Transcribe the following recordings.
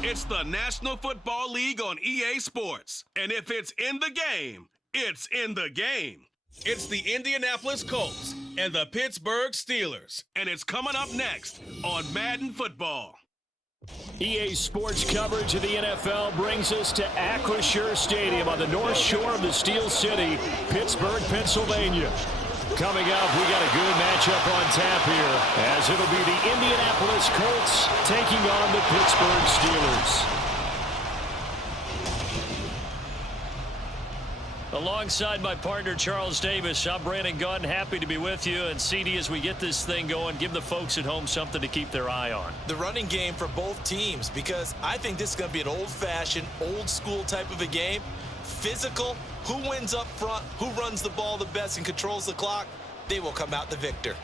It's the National Football League on EA Sports. And if it's in the game, it's in the game. It's the Indianapolis Colts and the Pittsburgh Steelers. And it's coming up next on Madden Football. EA Sports coverage of the NFL brings us to Acrisure Stadium on the north shore of the Steel City, Pittsburgh, Pennsylvania. Coming up, we got a good matchup on tap here, as it'll be the Indianapolis Colts taking on the Pittsburgh Steelers. Alongside my partner, Charles Davis, I'm Brandon Gunn. Happy to be with you. And CD, as we get this thing going, give the folks at home something to keep their eye on. The running game for both teams, because I think this is going to be an old-fashioned, old-school type of a game. Physical, who wins up front, who runs the ball the best and controls the clock, they will come out the victor.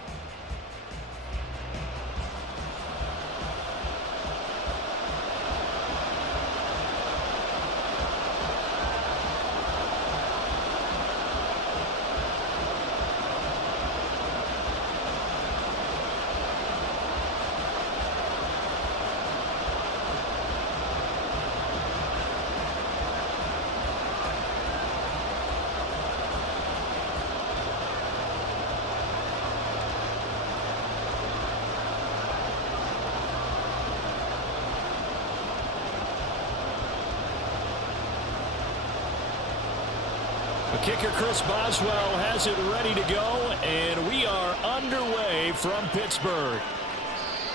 Kicker Chris Boswell has it ready to go, and we are underway from Pittsburgh.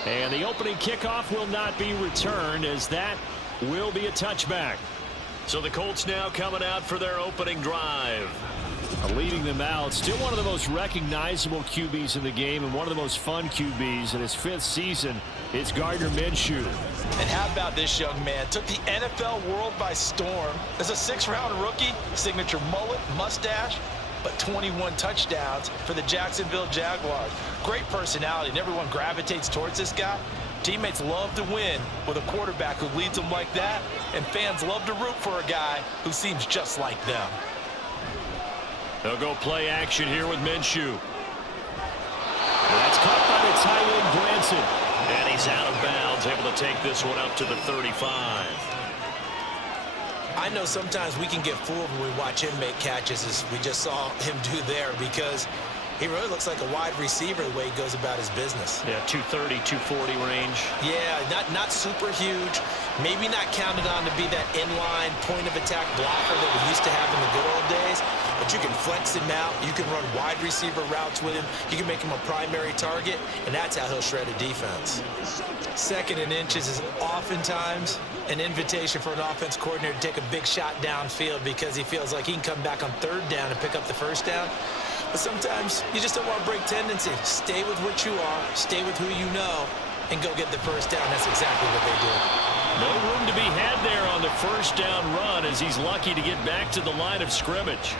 And the opening kickoff will not be returned, as that will be a touchback. So the Colts now coming out for their opening drive. Leading them out, still one of the most recognizable QBs in the game and one of the most fun QBs in his 5th season. It's Gardner Minshew. And how about this young man? Took the NFL world by storm. As a 6th-round rookie, signature mullet, mustache, but 21 touchdowns for the Jacksonville Jaguars. Great personality, and everyone gravitates towards this guy. Teammates love to win with a quarterback who leads them like that, and fans love to root for a guy who seems just like them. They'll go play action here with Minshew. That's caught by the tight end, Granson. And he's out of bounds, able to take this one up to the 35. I know sometimes we can get fooled when we watch him make catches, as we just saw him do there, because he really looks like a wide receiver the way he goes about his business. Yeah, 230, 240 range. Yeah, not super huge. Maybe not counted on to be that inline point-of-attack blocker that we used to have in the good old days. But you can flex him out. You can run wide receiver routes with him. You can make him a primary target, and that's how he'll shred a defense. 2nd and inches is oftentimes an invitation for an offense coordinator to take a big shot downfield because he feels like he can come back on 3rd down and pick up the 1st down. But sometimes you just don't want to break tendency. Stay with what you are, stay with who you know, and go get the 1st down. That's exactly what they did. No room to be had there on the 1st down run, as he's lucky to get back to the line of scrimmage.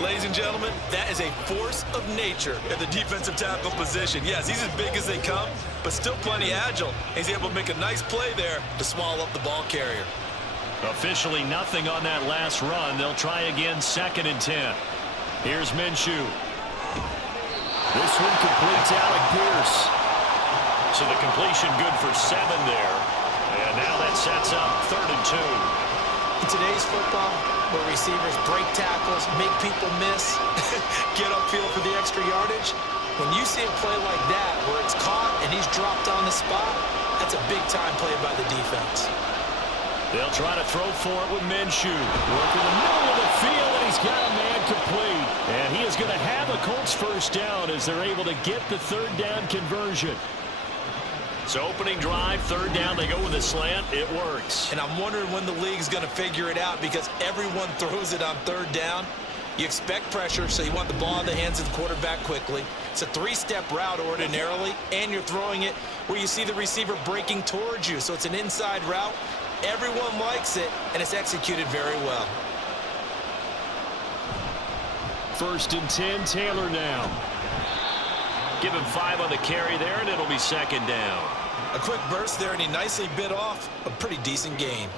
Ladies and gentlemen, that is a force of nature at the defensive tackle position. Yes, he's as big as they come, but still plenty agile. He's able to make a nice play there to swallow up the ball carrier. Officially nothing on that last run. They'll try again, 2nd and 10. Here's Minshew. This one completes Alec Pierce. So the completion good for 7 there. And now that sets up 3rd and 2. In today's football, where receivers break tackles, make people miss, get upfield for the extra yardage, when you see a play like that where it's caught and he's dropped on the spot, that's a big-time play by the defense. They'll try to throw for it with Minshew. Working the middle of the field, and he's got a man complete. And he is going to have a Colts 1st down as they're able to get the 3rd down conversion. So opening drive, 3rd down, they go with a slant. It works. And I'm wondering when the league's going to figure it out, because everyone throws it on 3rd down. You expect pressure, so you want the ball in the hands of the quarterback quickly. It's a 3-step route ordinarily, and you're throwing it where you see the receiver breaking towards you. So it's an inside route. Everyone likes it, and it's executed very well. 1st and 10, Taylor now. Give him 5 on the carry there, and it'll be 2nd down. A quick burst there, and he nicely bit off a pretty decent gain.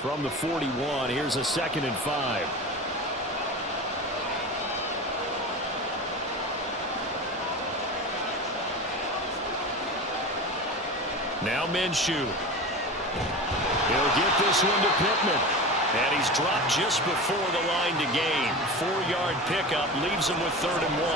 From the 41, here's a 2nd and 5. Now Minshew. He'll get this one to Pittman. And he's dropped just before the line to gain. 4-yard pickup leaves him with 3rd and 1.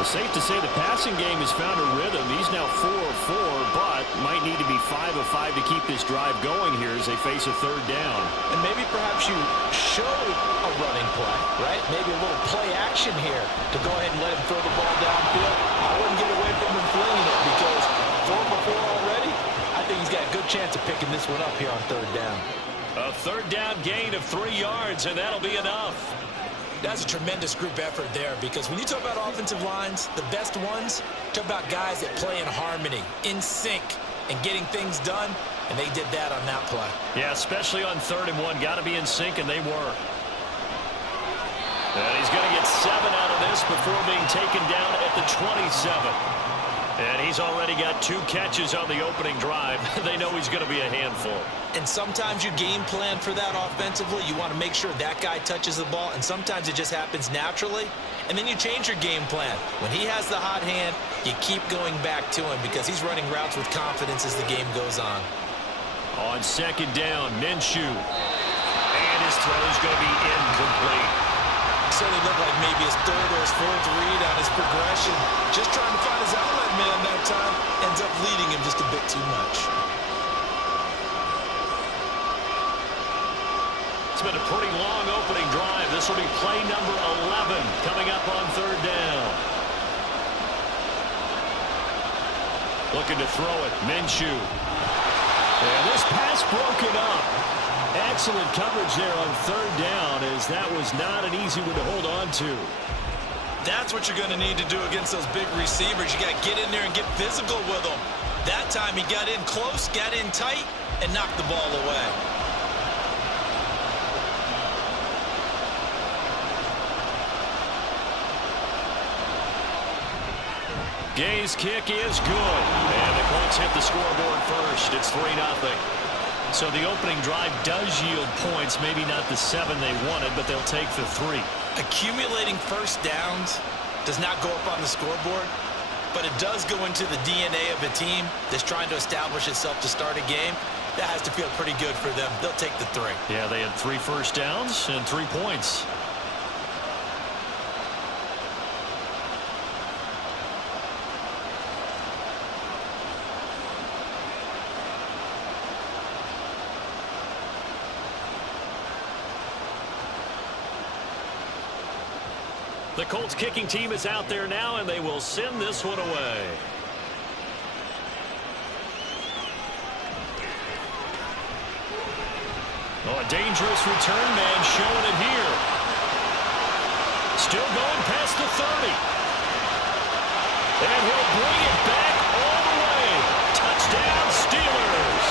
Well, safe to say the passing game has found a rhythm. He's now 4 of 4, but might need to be 5 of 5 to keep this drive going here as they face a 3rd down. And maybe perhaps you show a running play, right? Maybe a little play action here to go ahead and let him throw the ball downfield. I wouldn't get away from him flinging it because 4 for 4 already. I think he's got a good chance of picking this one up here on 3rd down. A 3rd down gain of 3 yards, and that'll be enough. That's a tremendous group effort there because when you talk about offensive lines, the best ones, talk about guys that play in harmony, in sync, and getting things done, and they did that on that play. Yeah, especially on 3rd and 1. Got to be in sync, and they were. And he's going to get 7 out of this before being taken down at the 27. And he's already got 2 catches on the opening drive. They know he's going to be a handful. And sometimes you game plan for that offensively. You want to make sure that guy touches the ball, and sometimes it just happens naturally. And then you change your game plan. When he has the hot hand, you keep going back to him because he's running routes with confidence as the game goes on. On 2nd down, Minshew. And his throw is going to be incomplete. Certainly looked like maybe his 3rd or his 4th read on his progression. Just trying to find his outlet man that time. Ends up leading him just a bit too much. It's been a pretty long opening drive. This will be play number 11 coming up on 3rd down. Looking to throw it. Minshew. And this pass broken up. Excellent coverage there on 3rd down as that was not an easy one to hold on to. That's what you're going to need to do against those big receivers. You got to get in there and get physical with them. That time he got in close, got in tight, and knocked the ball away. Gay's kick is good. And the Colts hit the scoreboard first. It's 3-0. So the opening drive does yield points. Maybe not the 7 they wanted, but they'll take the 3. Accumulating first downs does not go up on the scoreboard, but it does go into the DNA of a team that's trying to establish itself to start a game. That has to feel pretty good for them. They'll take the 3. Yeah, they had 3 first downs and 3 points. The Colts kicking team is out there now, and they will send this one away. Oh, a dangerous return man showing it here. Still going past the 30. And he'll bring it back all the way. Touchdown, Steelers.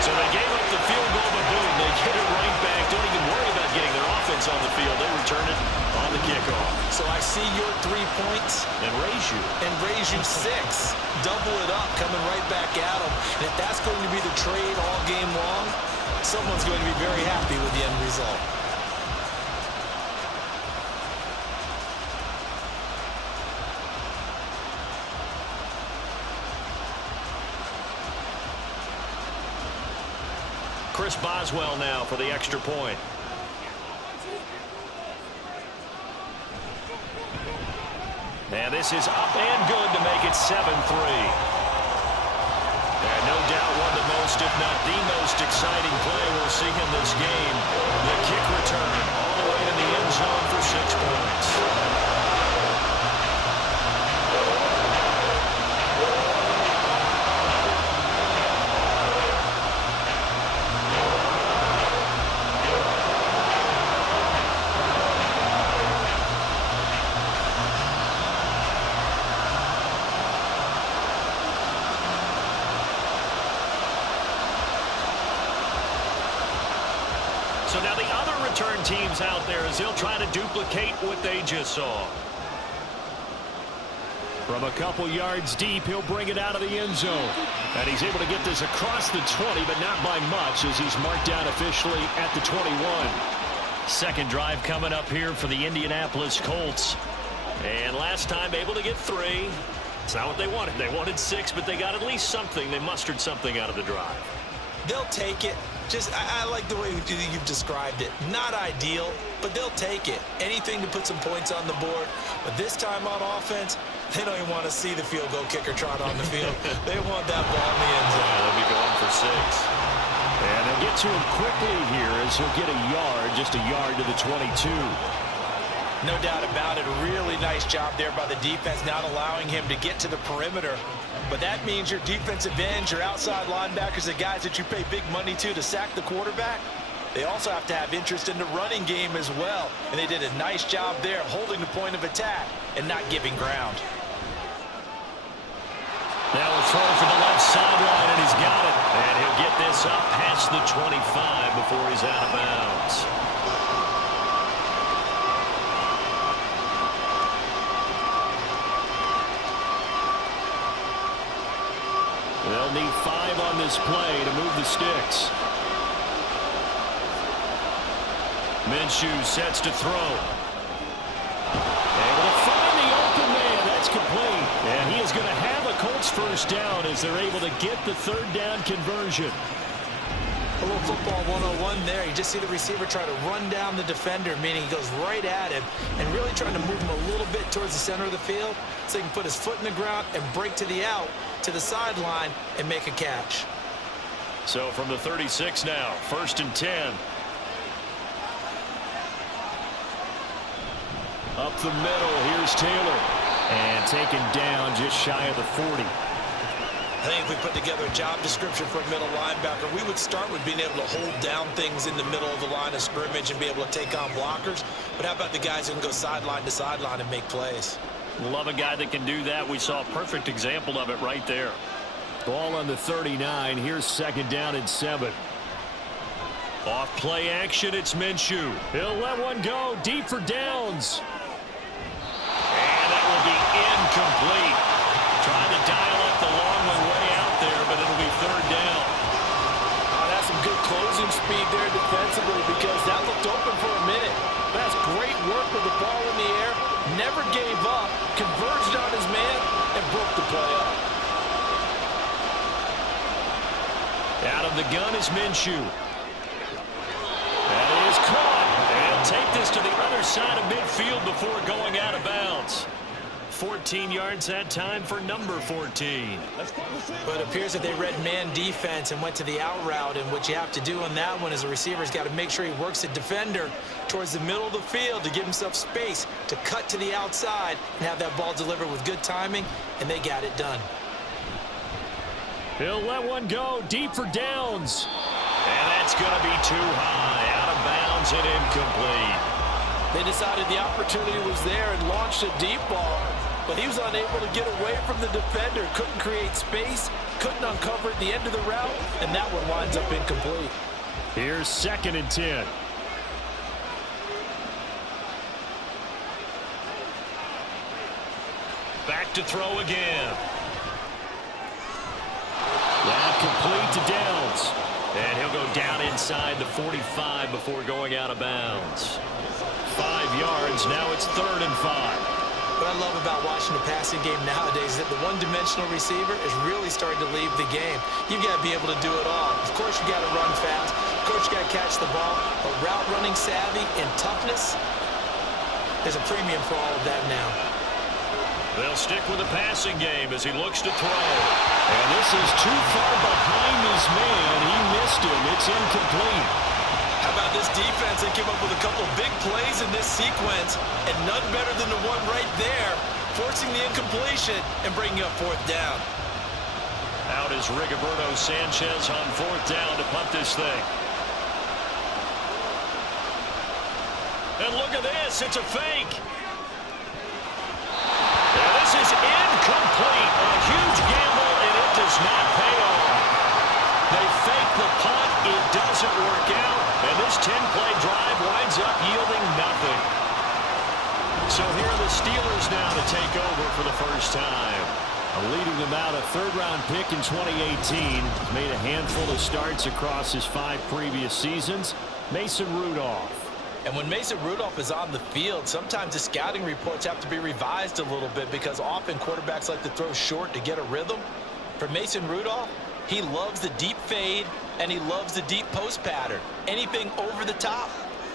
So they gave up the field goal, but boom, they get it right back. Don't even worry about getting their offense on the field. They return it on the kickoff. So I see your 3 points. And raise you 6. Double it up, coming right back at them. And if that's going to be the trade all game long, someone's going to be very happy with the end result. Chris Boswell now for the extra point. And this is up and good to make it 7-3. And no doubt one of the most, if not the most exciting play we'll see in this game. The kick return all the way to the end zone for 6 points. So now the other return teams out there as they'll try to duplicate what they just saw. From a couple yards deep, he'll bring it out of the end zone. And he's able to get this across the 20, but not by much as he's marked down officially at the 21. Second drive coming up here for the Indianapolis Colts. And last time able to get 3. It's not what they wanted. They wanted 6, but they got at least something. They mustered something out of the drive. They'll take it. I like the way you've described it. Not ideal, but they'll take it. Anything to put some points on the board. But this time on offense, they don't even want to see the field goal kicker trot on the field. They want that ball in the end zone. Yeah, they'll be going for 6. And they'll get to him quickly here as he'll get a yard, just a yard to the 22. No doubt about it. A really nice job there by the defense, not allowing him to get to the perimeter. But that means your defensive ends, your outside linebackers, the guys that you pay big money to sack the quarterback, they also have to have interest in the running game as well. And they did a nice job there holding the point of attack and not giving ground. Now a throw for the left sideline, and he's got it. And he'll get this up past the 25 before he's out of bounds. They'll need 5 on this play to move the sticks. Minshew sets to throw. Able to find the open man. That's complete. And he is going to have a Colts first down as they're able to get the 3rd down conversion. A little football 101 there. You just see the receiver try to run down the defender, meaning he goes right at him and really trying to move him a little bit towards the center of the field so he can put his foot in the ground and break to the out, to the sideline, and make a catch. So from the 36 now, 1st and 10. Up the middle, here's Taylor. And taken down just shy of the 40. I think if we put together a job description for a middle linebacker, we would start with being able to hold down things in the middle of the line of scrimmage and be able to take on blockers. But how about the guys who can go sideline to sideline and make plays? Love a guy that can do that. We saw a perfect example of it right there. Ball on the 39. Here's 2nd down and 7. Off play action, it's Minshew. He'll let one go deep for downs. And that will be incomplete. Trying to dial up the long one way out there, but it'll be 3rd down. Oh, that's some good closing speed there defensively because that looked open for a minute. That's great work with the ball in the air. Never gave up, converged on his man, and broke the play up. Out of the gun is Minshew. That is caught. And take this to the other side of midfield before going out of bounds. 14 yards that time for number 14. But it appears that they read man defense and went to the out route, and what you have to do on that one is a receiver's got to make sure he works the defender towards the middle of the field to give himself space to cut to the outside and have that ball delivered with good timing, and they got it done. He'll let one go deep for downs. And that's going to be too high, out of bounds and incomplete. They decided the opportunity was there and launched a deep ball, but he was unable to get away from the defender, couldn't create space, couldn't uncover at the end of the route, and that one winds up incomplete. Here's 2nd and 10. Back to throw again. That complete to Downs. And he'll go down inside the 45 before going out of bounds. 5 yards. Now it's 3rd and 5. What I love about watching the passing game nowadays is that the one-dimensional receiver is really starting to leave the game. You've got to be able to do it all. Of course, you got to run fast. Of course, you got to catch the ball. But route running savvy and toughness, there's a premium for all of that now. They'll stick with the passing game as he looks to throw. And this is too far behind his man. He missed him. It's incomplete. How about this defense? They came up with a couple big plays in this sequence, and none better than the one right there, forcing the incompletion and bringing up 4th down. Out is Rigoberto Sanchez on 4th down to punt this thing. And look at this. It's a fake. And this is incomplete. A huge gamble, and it does not pay off. They fake the punt. It doesn't work out. And this 10-play drive winds up yielding nothing. So here are the Steelers now to take over for the first time. Leading them out, a 3rd-round pick in 2018. He's made a handful of starts across his 5 previous seasons. Mason Rudolph. And when Mason Rudolph is on the field, sometimes the scouting reports have to be revised a little bit because often quarterbacks like to throw short to get a rhythm. For Mason Rudolph, he loves the deep fade and he loves the deep post pattern. Anything over the top,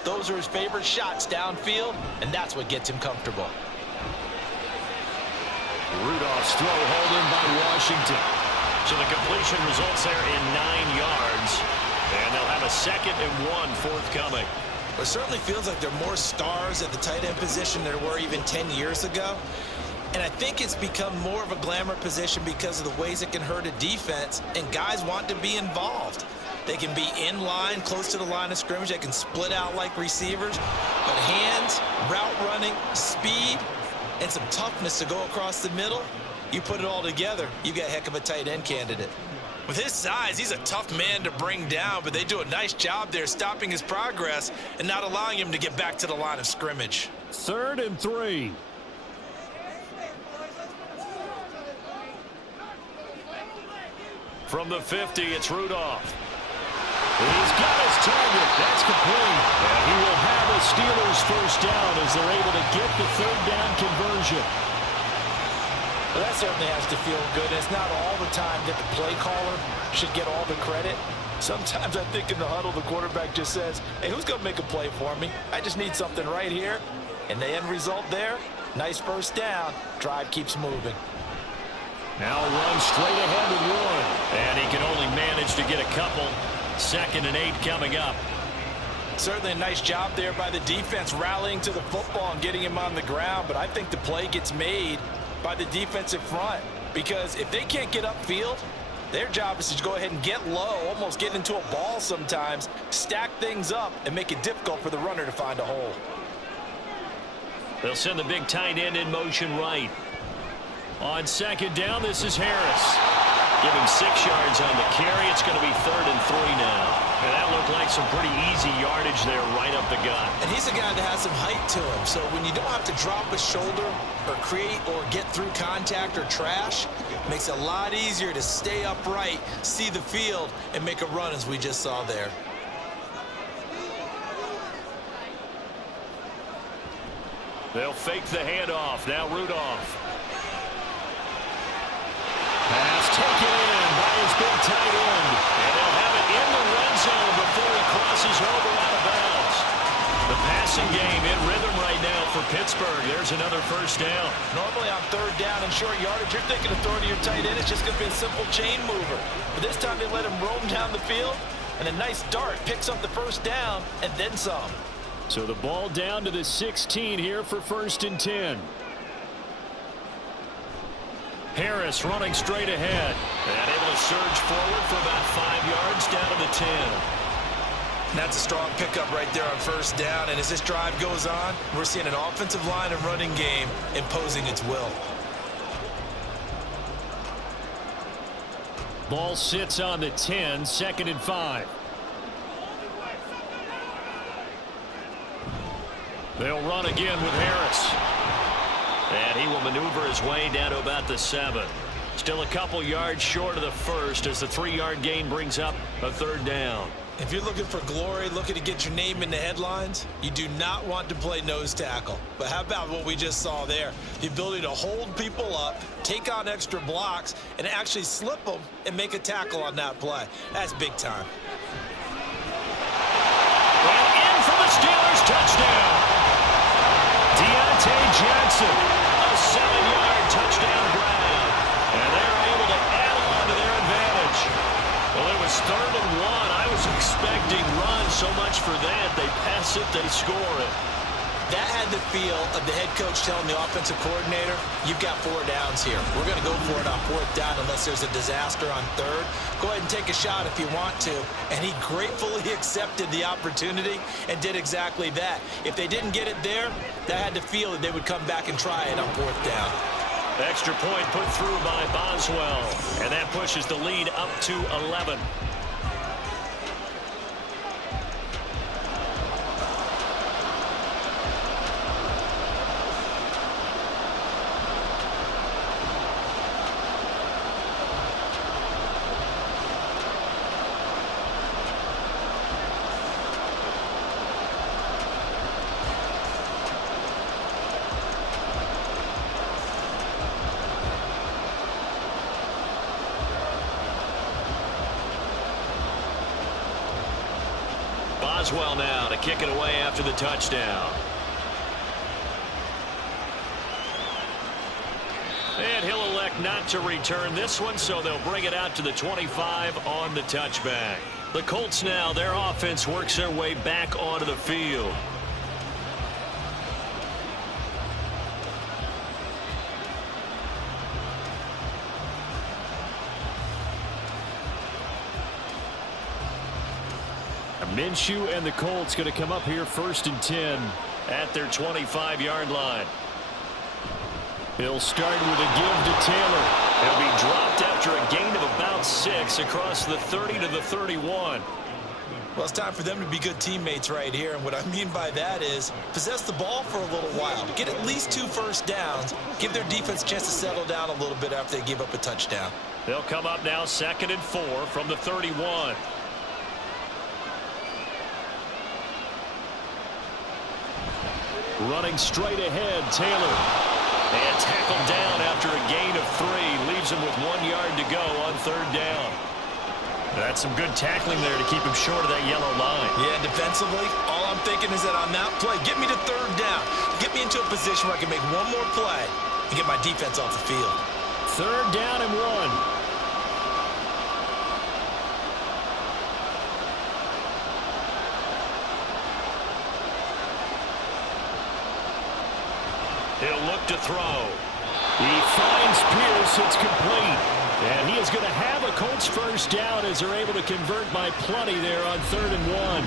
those are his favorite shots downfield, and that's what gets him comfortable. Rudolph's throw hauled in by Washington. So the completion results there in 9 yards. And they'll have a 2nd and 1 forthcoming. It certainly feels like there are more stars at the tight end position than there were even 10 years ago. And I think it's become more of a glamour position because of the ways it can hurt a defense, and guys want to be involved. They can be in line, close to the line of scrimmage. They can split out like receivers. But hands, route running, speed, and some toughness to go across the middle, you put it all together, you got a heck of a tight end candidate. With his size, he's a tough man to bring down, but they do a nice job there stopping his progress and not allowing him to get back to the line of scrimmage. 3rd and 3. From the 50, it's Rudolph. He's got his target. That's complete. And he will have the Steelers first down as they're able to get the 3rd down conversion. Well, that certainly has to feel good. It's not all the time that the play caller should get all the credit. Sometimes I think in the huddle, the quarterback just says, hey, who's going to make a play for me? I just need something right here. And the end result there, nice first down. Drive keeps moving. Now runs straight ahead with 1. And he can only manage to get a couple. 2nd and 8 coming up. Certainly a nice job there by the defense rallying to the football and getting him on the ground. But I think the play gets made by the defensive front, because if they can't get upfield, their job is to go ahead and get low, almost get into a ball sometimes, stack things up, and make it difficult for the runner to find a hole. They'll send the big tight end in motion right. On 2nd down, this is Harris. Give him 6 yards on the carry. It's going to be 3rd and 3 now. And that looked like some pretty easy yardage there right up the gut. And he's a guy that has some height to him. So when you don't have to drop a shoulder or create or get through contact or trash, it makes it a lot easier to stay upright, see the field, and make a run as we just saw there. They'll fake the handoff. Now Rudolph. Pass taken in by his big tight end. And they'll have it in the red zone before he crosses over out of bounds. The passing game in rhythm right now for Pittsburgh. There's another first down. Normally on 3rd down and short yardage, you're thinking of throwing to your tight end. It's just going to be a simple chain mover. But this time they let him roam down the field, and a nice dart picks up the first down and then some. So the ball down to the 16 here for 1st and 10. Harris running straight ahead and able to surge forward for about 5 yards down to the 10. That's a strong pickup right there on 1st down, and as this drive goes on, we're seeing an offensive line and running game imposing its will. Ball sits on the 10, 2nd and 5. They'll run again with Harris. And he will maneuver his way down to about the 7. Still a couple yards short of the first as the 3-yard gain brings up a 3rd down. If you're looking for glory, looking to get your name in the headlines, you do not want to play nose tackle. But how about what we just saw there? The ability to hold people up, take on extra blocks, and actually slip them and make a tackle on that play. That's big time. And in for the Steelers, touchdown. Deontay Johnson, a 7-yard touchdown grab. And they're able to add on to their advantage. Well, it was 3rd and 1. I was expecting run so much for that. They pass it, they score it. That had the feel of the head coach telling the offensive coordinator, you've got 4 downs here. We're going to go for it on 4th down unless there's a disaster on 3rd. Go ahead and take a shot if you want to. And he gratefully accepted the opportunity and did exactly that. If they didn't get it there, that had the feel that they would come back and try it on 4th down. Extra point put through by Boswell. And that pushes the lead up to 11. Boswell now to kick it away after the touchdown. And he'll elect not to return this one, so they'll bring it out to the 25 on the touchback. The Colts now, their offense works their way back onto the field. Minshew and the Colts going to come up here 1st and 10 at their 25-yard line. He'll start with a give to Taylor. He'll be dropped after a gain of about 6 across the 30 to the 31. Well, it's time for them to be good teammates right here, and what I mean by that is possess the ball for a little while, get at least 2 first downs, give their defense a chance to settle down a little bit after they give up a touchdown. They'll come up now 2nd and 4 from the 31. Running straight ahead, Taylor. And tackled down after a gain of 3. Leaves him with 1 yard to go on 3rd down. That's some good tackling there to keep him short of that yellow line. Yeah, defensively, all I'm thinking is that on that play, get me to 3rd down. Get me into a position where I can make one more play and get my defense off the field. 3rd down and 1. He'll look to throw. He finds Pierce. It's complete. And he is going to have a Colts first down as they're able to convert by plenty there on 3rd and 1.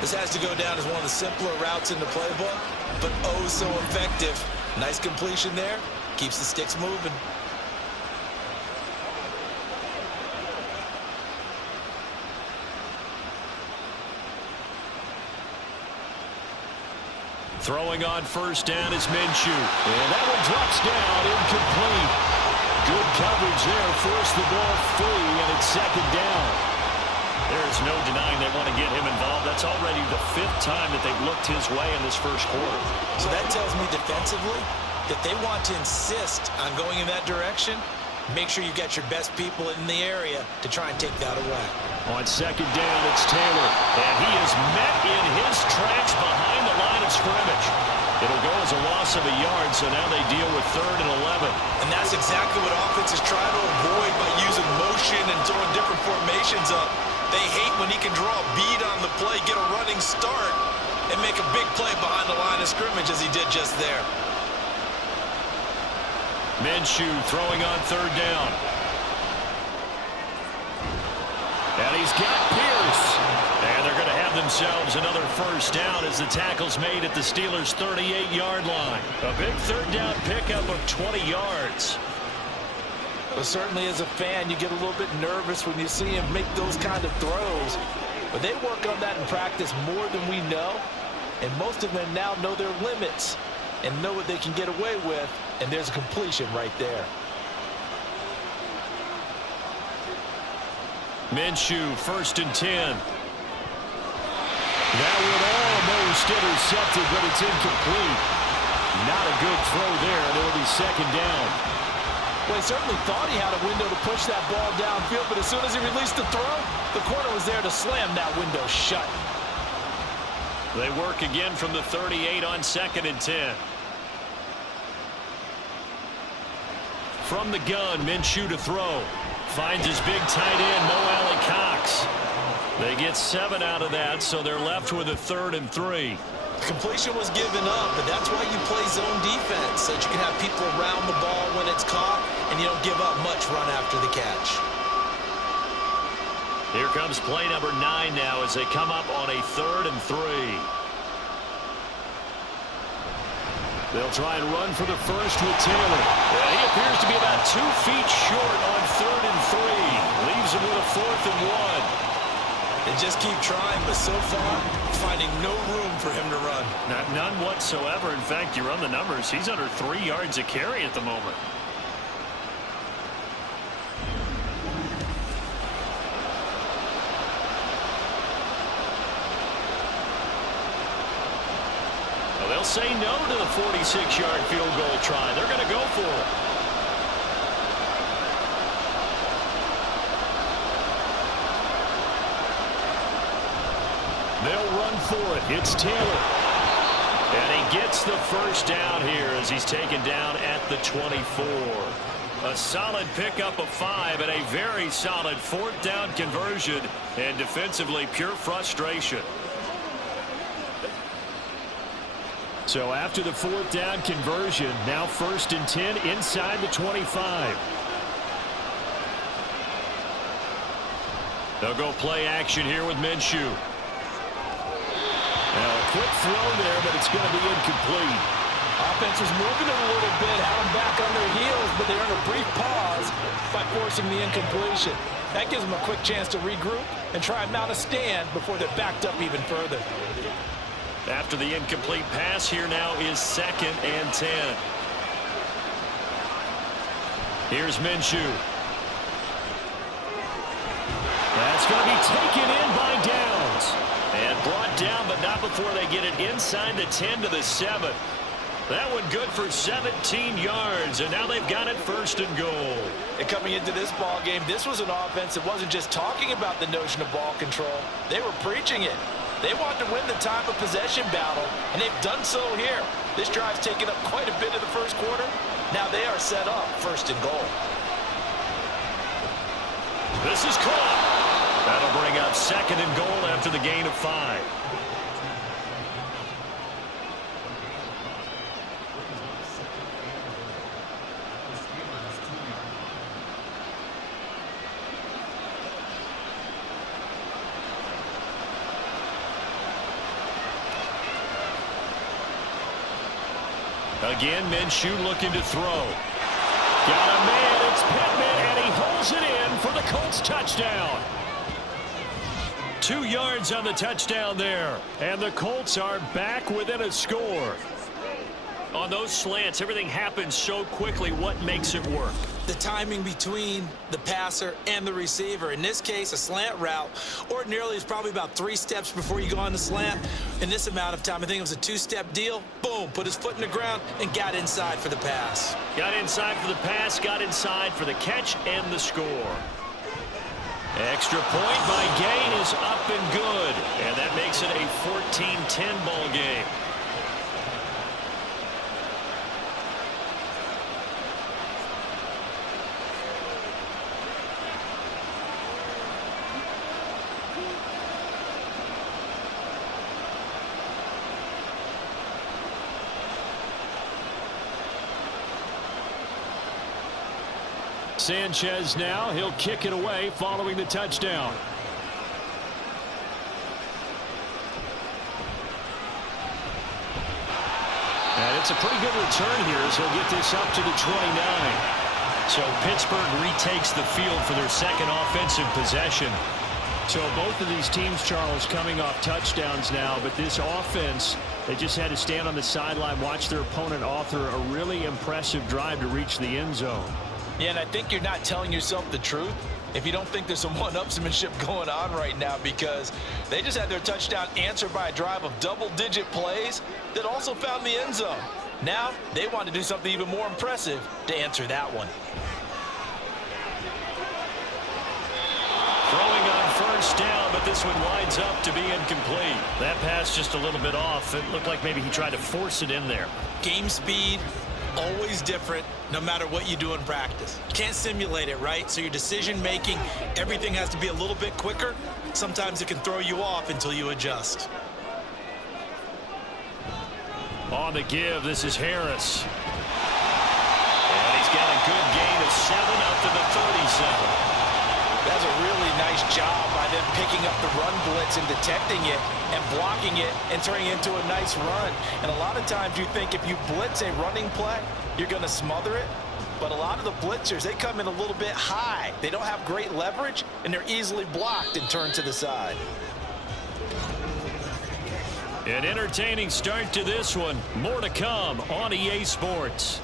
This has to go down as one of the simpler routes in the playbook, but oh so effective. Nice completion there. Keeps the sticks moving. Throwing on 1st down is Minshew. And that one drops down, incomplete. Good coverage there, forced the ball free, and it's 2nd down. There's no denying they want to get him involved. That's already the 5th time that they've looked his way in this 1st quarter. So that tells me defensively that they want to insist on going in that direction. Make sure you get your best people in the area to try and take that away. On 2nd down, it's Taylor. And he is met in his tracks behind the line of scrimmage. It'll go as a loss of a yard, so now they deal with 3rd and 11. And that's exactly what offenses try to avoid by using motion and throwing different formations up. They hate when he can draw a bead on the play, get a running start, and make a big play behind the line of scrimmage as he did just there. Minshew throwing on 3rd down. And he's got Pierce. And they're going to have themselves another first down as the tackle's made at the Steelers' 38-yard line. A big 3rd down pickup of 20 yards. But certainly as a fan, you get a little bit nervous when you see him make those kind of throws. But they work on that in practice more than we know. And most of them now know their limits and know what they can get away with. And there's a completion right there. Minshew, 1st and 10. That would almost intercepted, but it's incomplete. Not a good throw there, and it'll be 2nd down. Well, he certainly thought he had a window to push that ball downfield, but as soon as he released the throw, the corner was there to slam that window shut. They work again from the 38 on 2nd and 10. From the gun, Minshew to throw. Finds his big tight end, Mo Alley-Cox. They get 7 out of that, so they're left with a 3rd and 3. Completion was given up, but that's why you play zone defense, so that you can have people around the ball when it's caught, and you don't give up much run after the catch. Here comes play number 9 now as they come up on a 3rd and 3. They'll try and run for the first with Taylor. He appears to be about 2 feet short on 3rd and 3. Leaves him with a 4th and 1. They just keep trying, but so far, finding no room for him to run. None whatsoever. In fact, you run the numbers. He's under 3 yards a carry at the moment. They'll say no to the 46-yard field goal try. They're going to go for it. They'll run for it. It's Taylor. And he gets the first down here as he's taken down at the 24. A solid pickup of 5 and a very solid 4th down conversion. And defensively, pure frustration. So after the 4th down conversion, now 1st and 10 inside the 25. They'll go play action here with Minshew. Now a quick throw there, but it's going to be incomplete. Offense was moving it a little bit, had them back on their heels, but they earned a brief pause by forcing the incompletion. That gives them a quick chance to regroup and try and mount a stand before they're backed up even further. After the incomplete pass, here now is 2nd and 10. Here's Minshew. That's going to be taken in by Downs. And brought down, but not before they get it inside the 10 to the 7. That one good for 17 yards, and now they've got it 1st and goal. And coming into this ball game, this was an offense that wasn't just talking about the notion of ball control. They were preaching it. They wanted to win the time of possession battle, and they've done so here. This drive's taken up quite a bit of the first quarter. Now they are set up 1st and goal. This is caught. That'll bring up 2nd and goal after the gain of 5. Again, Minshew looking to throw. Got a man, it's Pittman, and he holds it in for the Colts touchdown. 2 yards on the touchdown there. And the Colts are back within a score. On those slants, everything happens so quickly. What makes it work? The timing between the passer and the receiver. In this case, a slant route ordinarily is probably about 3 steps before you go on the slant. In this amount of time, I think it was a 2-step deal. Boom, put his foot in the ground and got inside for the pass. Got inside for the pass, got inside for the catch and the score. Extra point by Gain is up and good. And that makes it a 14-10 ball game. Sanchez now, he'll kick it away following the touchdown. And it's a pretty good return here as he'll get this up to the 29. So Pittsburgh retakes the field for their 2nd offensive possession. So both of these teams, Charles, coming off touchdowns now, but this offense, they just had to stand on the sideline, watch their opponent author a really impressive drive to reach the end zone. Yeah, and I think you're not telling yourself the truth if you don't think there's some one-upsmanship going on right now, because they just had their touchdown answered by a drive of double-digit plays that also found the end zone. Now they want to do something even more impressive to answer that one. Throwing on 1st down, but this one winds up to be incomplete. That pass just a little bit off. It looked like maybe he tried to force it in there. Game speed, always different, no matter what you do in practice. Can't simulate it, right? So your decision making, everything has to be a little bit quicker. Sometimes it can throw you off until you adjust. On the give, this is Harris. And he's got a good gain of 7 up to the 37. That's a really nice job by them picking up the run blitz and detecting it and blocking it and turning it into a nice run. And a lot of times you think if you blitz a running play, you're going to smother it. But a lot of the blitzers, they come in a little bit high. They don't have great leverage, and they're easily blocked and turned to the side. An entertaining start to this one. More to come on EA Sports.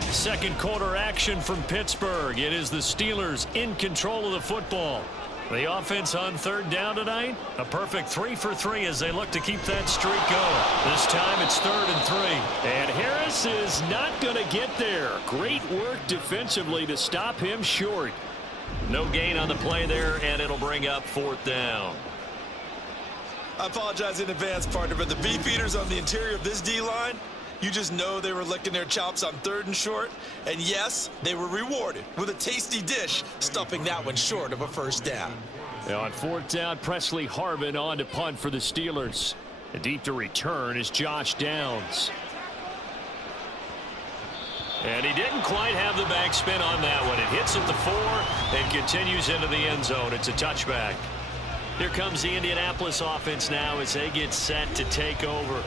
2nd quarter action from Pittsburgh. It is the Steelers in control of the football. The offense on 3rd down tonight. A perfect 3 for 3 as they look to keep that streak going. This time it's 3rd and 3. And Harris is not going to get there. Great work defensively to stop him short. No gain on the play there, and it'll bring up 4th down. I apologize in advance, partner, but the beefeaters on the interior of this D-line, you just know they were licking their chops on 3rd and short. And yes, they were rewarded with a tasty dish, stuffing that one short of a 1st down. Now on 4th down, Presley Harvin on to punt for the Steelers. And deep to return is Josh Downs. And he didn't quite have the backspin on that one. It hits at the 4 and continues into the end zone. It's a touchback. Here comes the Indianapolis offense now as they get set to take over.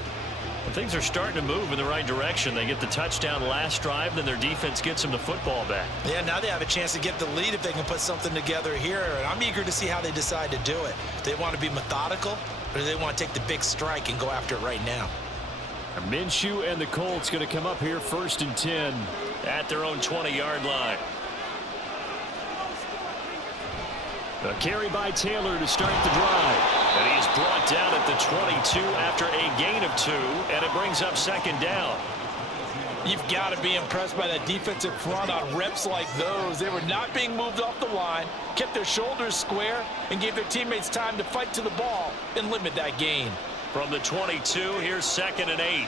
And things are starting to move in the right direction. They get the touchdown last drive, then their defense gets them the football back. Yeah, now they have a chance to get the lead if they can put something together here. And I'm eager to see how they decide to do it. Do they want to be methodical, or do they want to take the big strike and go after it right now? Minshew and the Colts going to come up here 1st and 10 at their own 20-yard line. A carry by Taylor to start the drive. And he's brought down at the 22 after a gain of 2, and it brings up 2nd down. You've got to be impressed by that defensive front on reps like those. They were not being moved off the line, kept their shoulders square, and gave their teammates time to fight to the ball and limit that gain. From the 22, here's 2nd and 8.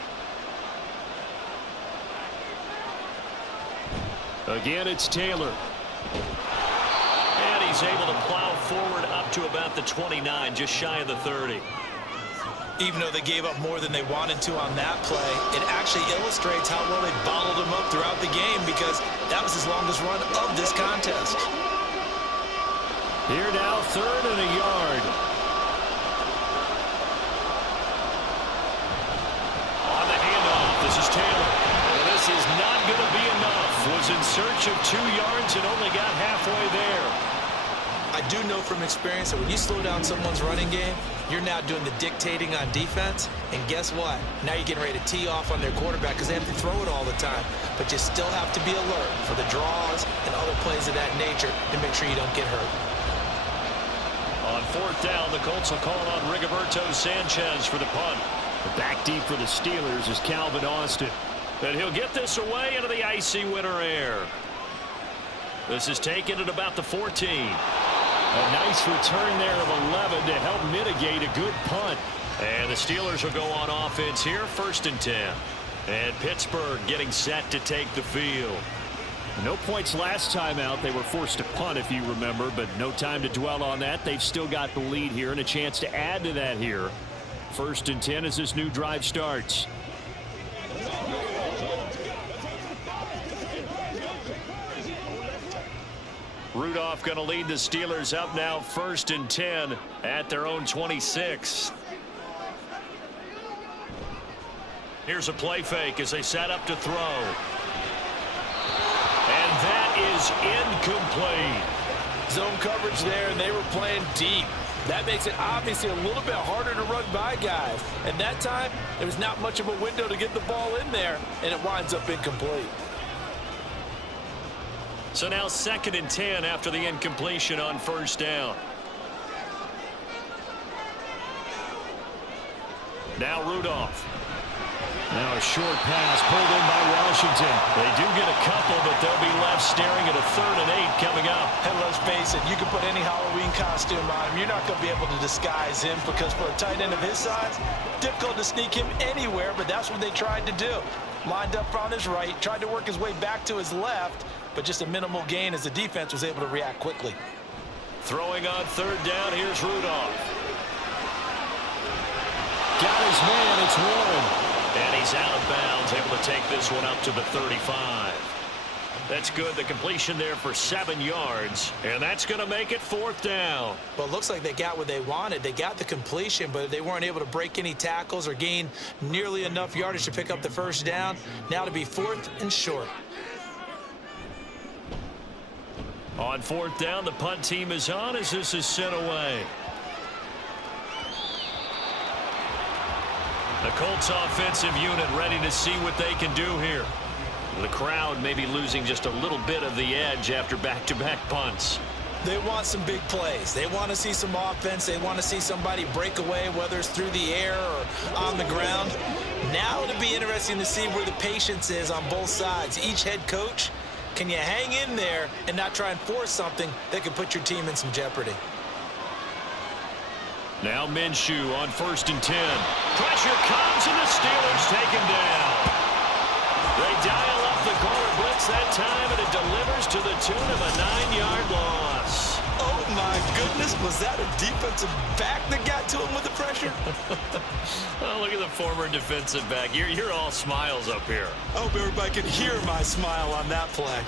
Again, it's Taylor. And he's able to plow forward up to about the 29, just shy of the 30. Even though they gave up more than they wanted to on that play, it actually illustrates how well they bottled him up throughout the game, because that was his longest run of this contest. Here now, 3rd and a yard. On the handoff, this is Taylor. And this is not going to be enough. Was in search of 2 yards and only got halfway there. I do know from experience that when you slow down someone's running game, you're now doing the dictating on defense. And guess what? Now you're getting ready to tee off on their quarterback because they have to throw it all the time. But you still have to be alert for the draws and other plays of that nature to make sure you don't get hurt. On 4th down, the Colts will call on Rigoberto Sanchez for the punt. The back deep for the Steelers is Calvin Austin. And he'll get this away into the icy winter air. This is taken at about the 14. A nice return there of 11 to help mitigate a good punt. And the Steelers will go on offense here, 1st and 10. And Pittsburgh getting set to take the field. No points last time out. They were forced to punt, if you remember, but no time to dwell on that. They've still got the lead here and a chance to add to that here. 1st and 10 as this new drive starts. Rudolph going to lead the Steelers up now 1st and 10 at their own 26. Here's a play fake as they set up to throw. And that is incomplete. Zone coverage there, and they were playing deep. That makes it obviously a little bit harder to run by guys. And that time, there was not much of a window to get the ball in there, and it winds up incomplete. So now 2nd and 10 after the incompletion on 1st down. Now Rudolph. Now a short pass pulled in by Washington. They do get a couple, but they'll be left staring at a 3rd and 8 coming up. And let's face it, you can put any Halloween costume on him. You're not going to be able to disguise him, because for a tight end of his size, difficult to sneak him anywhere, but that's what they tried to do. Lined up on his right, tried to work his way back to his left, but just a minimal gain as the defense was able to react quickly. Throwing on 3rd down, here's Rudolph. Got his man, it's Warren. And he's out of bounds, able to take this one up to the 35. That's good. The completion there for 7 yards. And that's going to make it 4th down. Well, it looks like they got what they wanted. They got the completion, but they weren't able to break any tackles or gain nearly enough yardage to pick up the 1st down. Now to be 4th and short. On 4th down, the punt team is on as this is sent away. The Colts offensive unit ready to see what they can do here. The crowd may be losing just a little bit of the edge after back-to-back punts. They want some big plays. They want to see some offense. They want to see somebody break away, whether it's through the air or on the ground. Now it'll be interesting to see where the patience is on both sides. Each head coach Can you hang in there and not try and force something that could put your team in some jeopardy? Now Minshew on 1st and 10. Pressure comes, and the Steelers take him down. They dial up the corner blitz that time, and it delivers to the tune of a 9-yard loss. Oh, my goodness. Was that a defensive back that got to him with the pressure? Oh, look at the former defensive back. You're all smiles up here. I hope everybody can hear my smile on that play.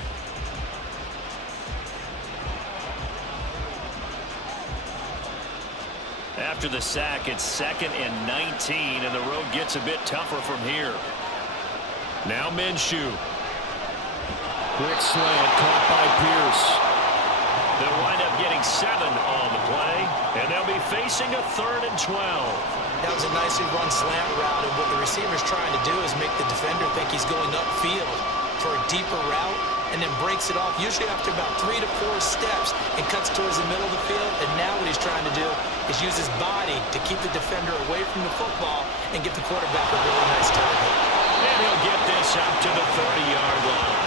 After the sack, it's 2nd and 19, and the road gets a bit tougher from here. Now Minshew. Quick slant caught by Pierce. They'll wind up getting 7 on the play, and they'll be facing a 3rd and 12. That was a nicely run slant route, and what the receiver's trying to do is make the defender think he's going upfield for a deeper route, and then breaks it off, usually after about 3 to 4 steps, and cuts towards the middle of the field. And now what he's trying to do is use his body to keep the defender away from the football and get the quarterback a really nice target. And he'll get this up to the 30-yard line.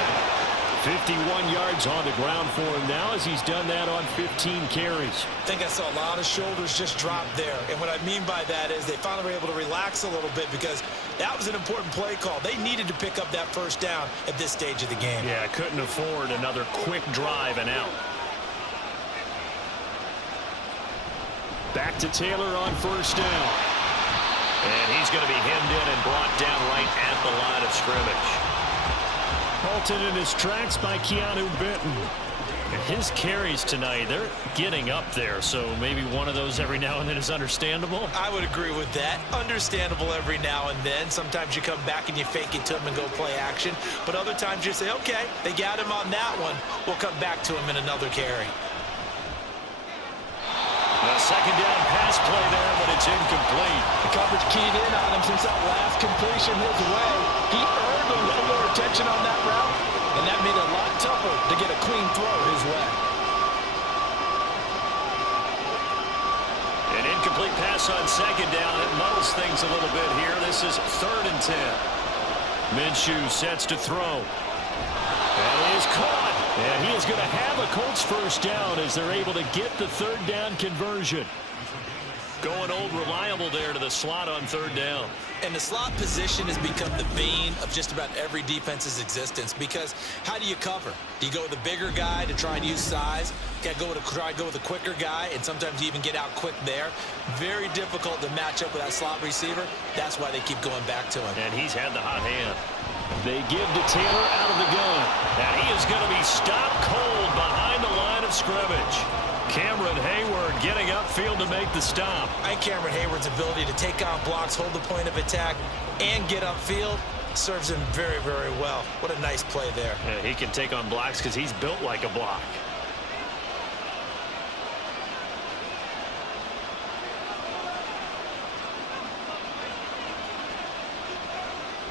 51 yards on the ground for him now, as he's done that on 15 carries. I think I saw a lot of shoulders just drop there. And what I mean by that is they finally were able to relax a little bit, because that was an important play call. They needed to pick up that 1st down at this stage of the game. Yeah, couldn't afford another quick drive and out. Back to Taylor on 1st down. And he's going to be hemmed in and brought down right at the line of scrimmage. Halted in his tracks by Keanu Benton. And his carries tonight, they're getting up there, so maybe one of those every now and then is understandable. I would agree with that. Understandable every now and then. Sometimes you come back and you fake it to him and go play action. But other times you say, okay, they got him on that one. We'll come back to him in another carry. A 2nd down pass play there, but it's incomplete. The coverage keyed in on him since that last completion his way. He earned a little more attention on that route, and that made it a lot tougher to get a clean throw his way. An incomplete pass on 2nd down. It muddles things a little bit here. This is 3rd and 10. Minshew sets to throw. That is caught. And he is going to have a Colts 1st down as they're able to get the 3rd down conversion. Going old reliable there to the slot on 3rd down. And the slot position has become the bane of just about every defense's existence, because how do you cover? Do you go with a bigger guy to try and use size? Try to go with a quicker guy, and sometimes you even get out quick there. Very difficult to match up with that slot receiver. That's why they keep going back to him. And he's had the hot hand. They give to Taylor out of the gun. And he is going to be stopped cold behind the line of scrimmage. Cameron Hayward getting upfield to make the stop. I think Cameron Hayward's ability to take on blocks, hold the point of attack, and get upfield serves him very, very well. What a nice play there. Yeah, he can take on blocks because he's built like a block.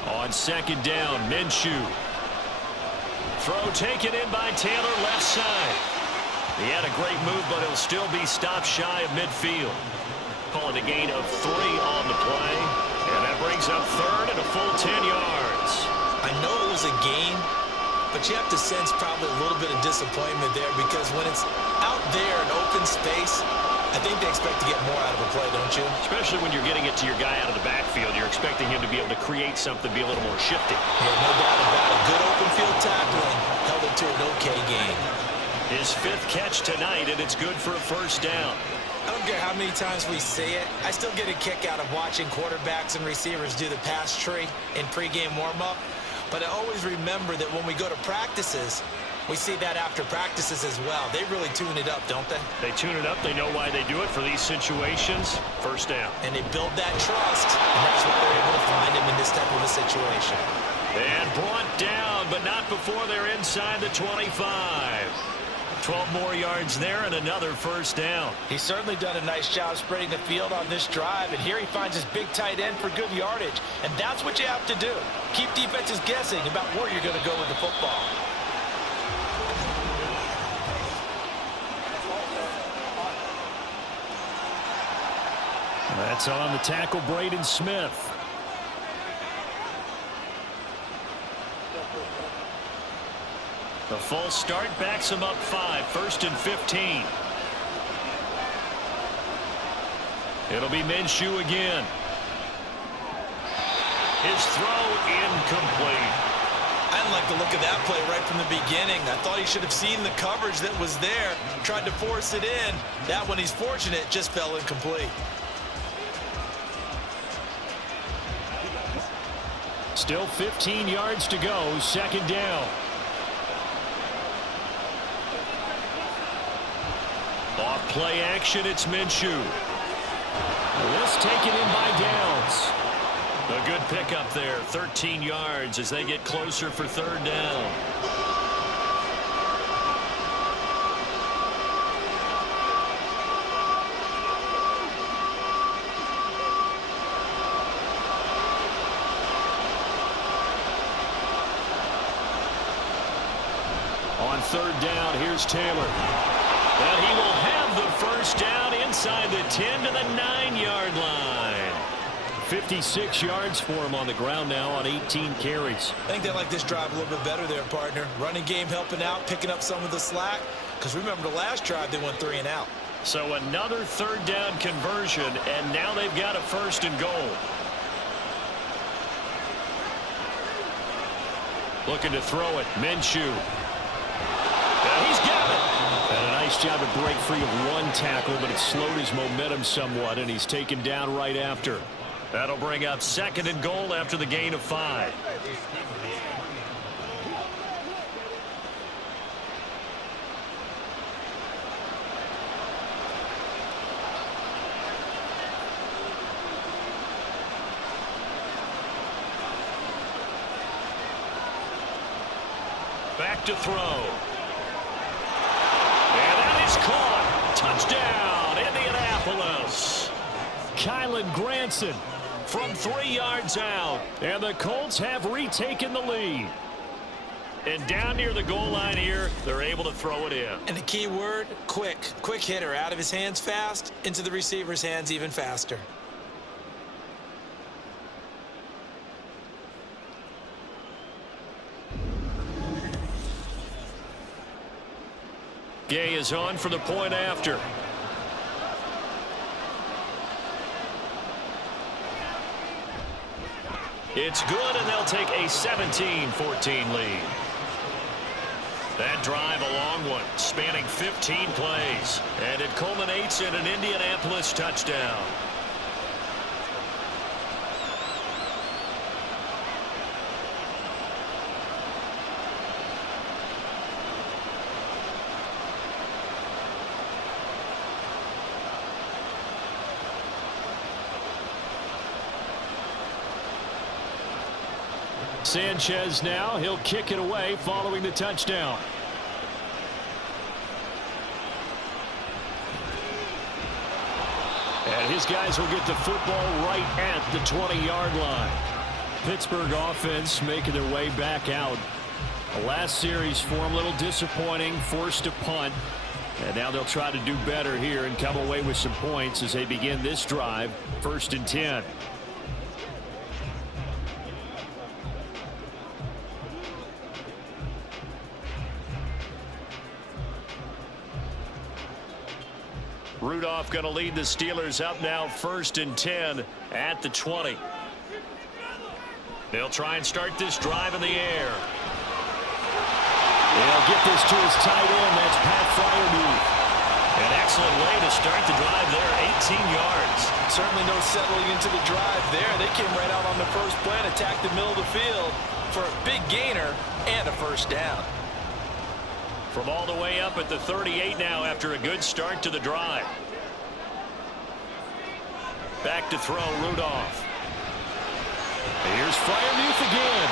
On 2nd down, Minshew. Throw taken in by Taylor, left side. He had a great move, but he'll still be stopped shy of midfield. Call it a gain of 3 on the play. And that brings up 3rd and a full 10 yards. I know it was a gain, but you have to sense probably a little bit of disappointment there, because when it's out there in open space, I think they expect to get more out of a play, don't you? Especially when you're getting it to your guy out of the backfield. You're expecting him to be able to create something, be a little more shifty. Yeah, no doubt about it. Good open field tackling held it to an okay gain. His 5th catch tonight, and it's good for a 1st down. I don't care how many times we see it. I still get a kick out of watching quarterbacks and receivers do the pass tree in pregame warm-up. But I always remember that when we go to practices, we see that after practices as well. They really tune it up, don't they? They tune it up. They know why they do it for these situations. 1st down. And they build that trust, and that's why they're able to find him in this type of a situation. And brought down, but not before they're inside the 25. 12 more yards there and another 1st down. He's certainly done a nice job spreading the field on this drive, and here he finds his big tight end for good yardage. And that's what you have to do. Keep defenses guessing about where you're going to go with the football. That's on the tackle, Braden Smith. The false start backs him up 5, 1st and 15. It'll be Minshew again. His throw incomplete. I didn't like the look of that play right from the beginning. I thought he should have seen the coverage that was there, tried to force it in. That one, he's fortunate, just fell incomplete. Still 15 yards to go, 2nd down. Off play action, it's Minshew. This taken in by Downs. A good pickup there, 13 yards as they get closer for 3rd down. On 3rd down, here's Taylor. And he will have the 1st down inside the 10 to the 9-yard line. 56 yards for him on the ground now on 18 carries. I think they like this drive a little bit better there, partner. Running game helping out, picking up some of the slack. Because remember, the last drive, they went 3 and out. So another 3rd down conversion, and now they've got a 1st and goal. Looking to throw it, Minshew. And he's got it. And a nice job to break free of 1 tackle, but it slowed his momentum somewhat, and he's taken down right after. That'll bring up 2nd and goal after the gain of 5. Back to throw. And that is caught. Touchdown, Indianapolis. Kylan Granson from 3 yards out. And the Colts have retaken the lead. And down near the goal line here, they're able to throw it in. And the key word, quick. Quick hitter. Out of his hands fast, into the receiver's hands even faster. Gay is on for the point after. It's good, and they'll take a 17-14 lead. That drive, a long one, spanning 15 plays. And it culminates in an Indianapolis touchdown. Sanchez now, he'll kick it away following the touchdown. And his guys will get the football right at the 20-yard line. Pittsburgh offense making their way back out. The last series for them, a little disappointing, forced a punt. And now they'll try to do better here and come away with some points as they begin this drive, 1st and 10. Rudolph going to lead the Steelers up now, 1st and 10 at the 20. They'll try and start this drive in the air. They'll get this to his tight end. That's Pat Freiermuth. An excellent way to start the drive there, 18 yards. Certainly no settling into the drive there. They came right out on the first play and attacked the middle of the field for a big gainer and a 1st down. From all the way up at the 38 now after a good start to the drive. Back to throw, Rudolph. Here's Freiermuth again.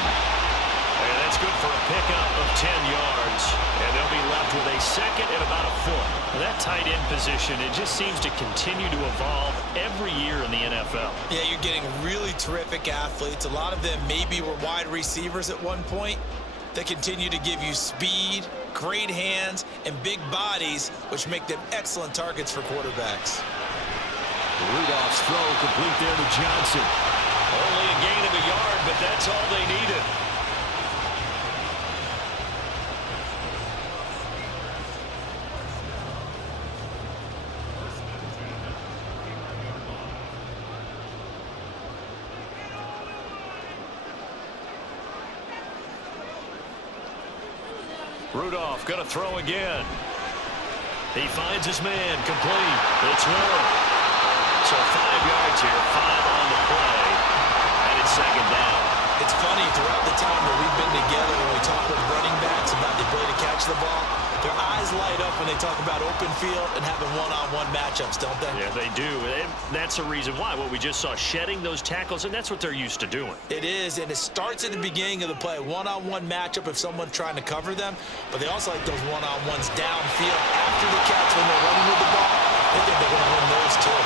And that's good for a pickup of 10 yards. And they'll be left with a 2nd and about a foot. Well, that tight end position, it just seems to continue to evolve every year in the NFL. Yeah, you're getting really terrific athletes. A lot of them maybe were wide receivers at one point. They continue to give you speed, great hands, and big bodies, which make them excellent targets for quarterbacks. Rudolph's throw complete there to Johnson. Only a gain of a yard, but that's all they needed. Rudolph going to throw again. He finds his man, complete. It's Warren. So 5 yards here, 5 on the play, and it's second down. It's funny, throughout the time that we've been together, when we talk with running backs about the ability to catch the ball, their eyes light up when they talk about open field and having one-on-one matchups, don't they? Yeah, they do. That's the reason why. What we just saw, shedding those tackles, and that's what they're used to doing. It is, and it starts at the beginning of the play. One-on-one matchup if someone's trying to cover them, but they also like those one-on-ones downfield after the catch when they're running with the ball. They think they're going to win those too.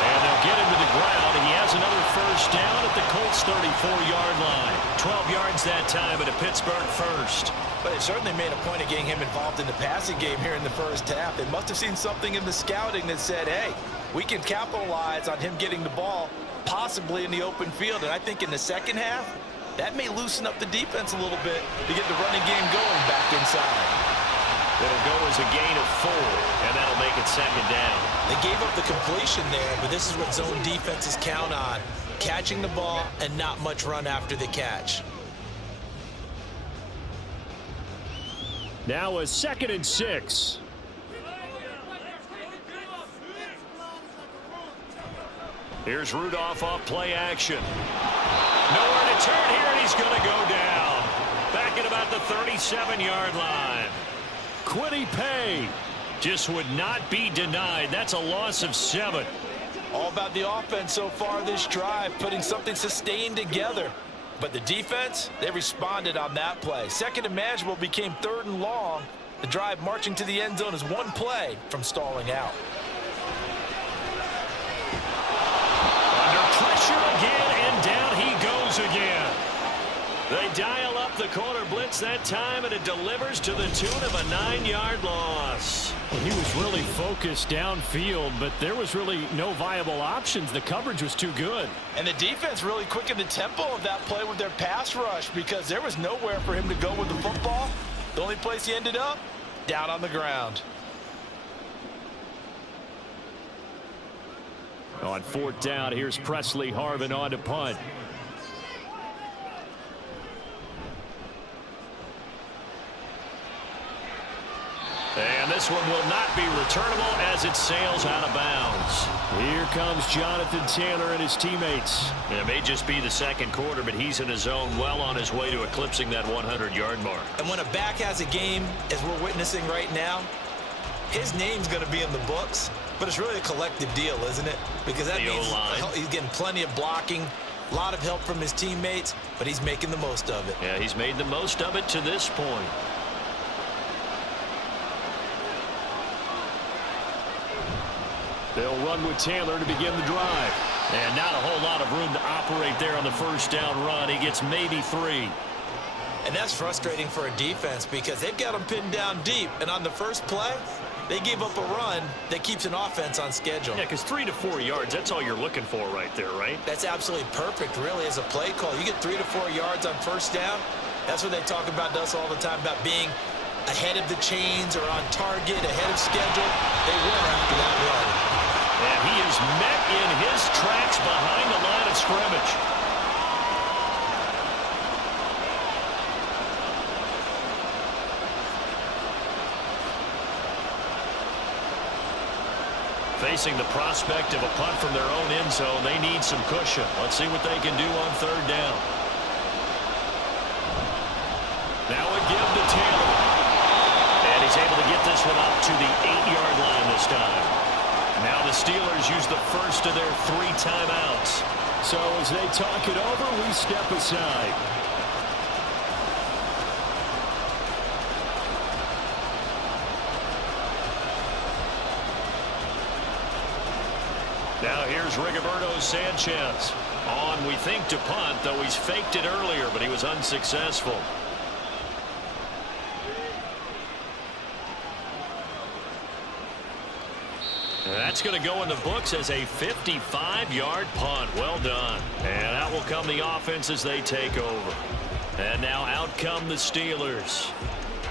And they'll get him to the ground. He has another first down at the Colts' 34-yard line. 12 yards that time at a Pittsburgh first. But they certainly made a point of getting him involved in the passing game here in the first half. They must have seen something in the scouting that said, hey, we can capitalize on him getting the ball possibly in the open field. And I think in the second half, that may loosen up the defense a little bit to get the running game going back inside. It'll go as a gain of 4, and that'll make it second down. They gave up the completion there, but this is what zone defenses count on. Catching the ball and not much run after the catch. Now a 2nd and 6. Here's Rudolph off play action. Nowhere to turn here, and he's going to go down. Back at about the 37-yard line. Quiddy Pay just would not be denied. That's a loss of 7. All about the offense so far this drive, putting something sustained together. But the defense, they responded on that play. Second and manageable became 3rd and long. The drive marching to the end zone is one play from stalling out. Under pressure again, and down he goes again. They dial up the corner blitz that time, and it delivers to the tune of a 9-yard loss. Well, he was really focused downfield, but there was really no viable options. The coverage was too good. And the defense really quickened the tempo of that play with their pass rush because there was nowhere for him to go with the football. The only place he ended up, down on the ground. On 4th down, here's Presley Harvin on to punt. And this one will not be returnable as it sails out of bounds. Here comes Jonathan Taylor and his teammates. It may just be the 2nd quarter, but he's in his zone, well on his way to eclipsing that 100-yard mark. And when a back has a game, as we're witnessing right now, his name's going to be in the books, but it's really a collective deal, isn't it? Because that means he's getting plenty of blocking, a lot of help from his teammates, but he's making the most of it. Yeah, he's made the most of it to this point. They'll run with Taylor to begin the drive. And not a whole lot of room to operate there on the first down run. He gets maybe 3. And that's frustrating for a defense because they've got them pinned down deep. And on the first play, they gave up a run that keeps an offense on schedule. Yeah, because 3 to 4 yards, that's all you're looking for right there, right? That's absolutely perfect, really, as a play call. You get 3 to 4 yards on first down. That's what they talk about to us all the time, about being ahead of the chains or on target, ahead of schedule. They were after that run. And he is met in his tracks behind the line of scrimmage. Facing the prospect of a punt from their own end zone, they need some cushion. Let's see what they can do on 3rd down. Now a give to Taylor. And he's able to get this one up to the 8-yard line this time. Now the Steelers use the first of their 3 timeouts. So as they talk it over, we step aside. Now here's Rigoberto Sanchez. On, we think, to punt, though he's faked it earlier, but he was unsuccessful. And that's going to go in the books as a 55-yard punt. Well done. And out will come the offense as they take over. And now out come the Steelers.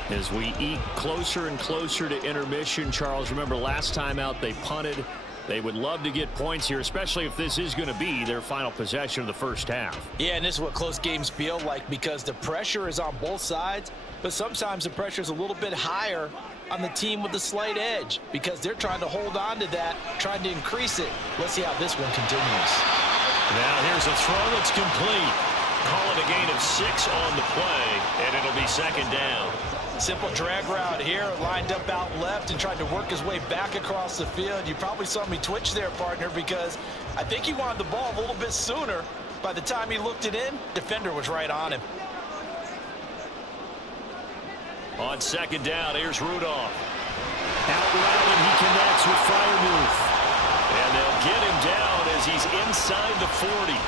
As we eke closer and closer to intermission, Charles, remember last time out they punted. They would love to get points here, especially if this is going to be their final possession of the first half. Yeah, and this is what close games feel like because the pressure is on both sides. but sometimes the pressure is a little bit higher on the team with the slight edge because they're trying to hold on to that, trying to increase it. Let's see how this one continues. Now here's a throw that's complete. Call it a gain of 6 on the play, and it'll be second down. Simple drag route here, lined up out left and tried to work his way back across the field. You probably saw me twitch there, partner, because I think he wanted the ball a little bit sooner. By the time he looked it in, defender was right on him. On second down, here's Rudolph. Out route, and he connects with Freiermuth. And they'll get him down as he's inside the 40.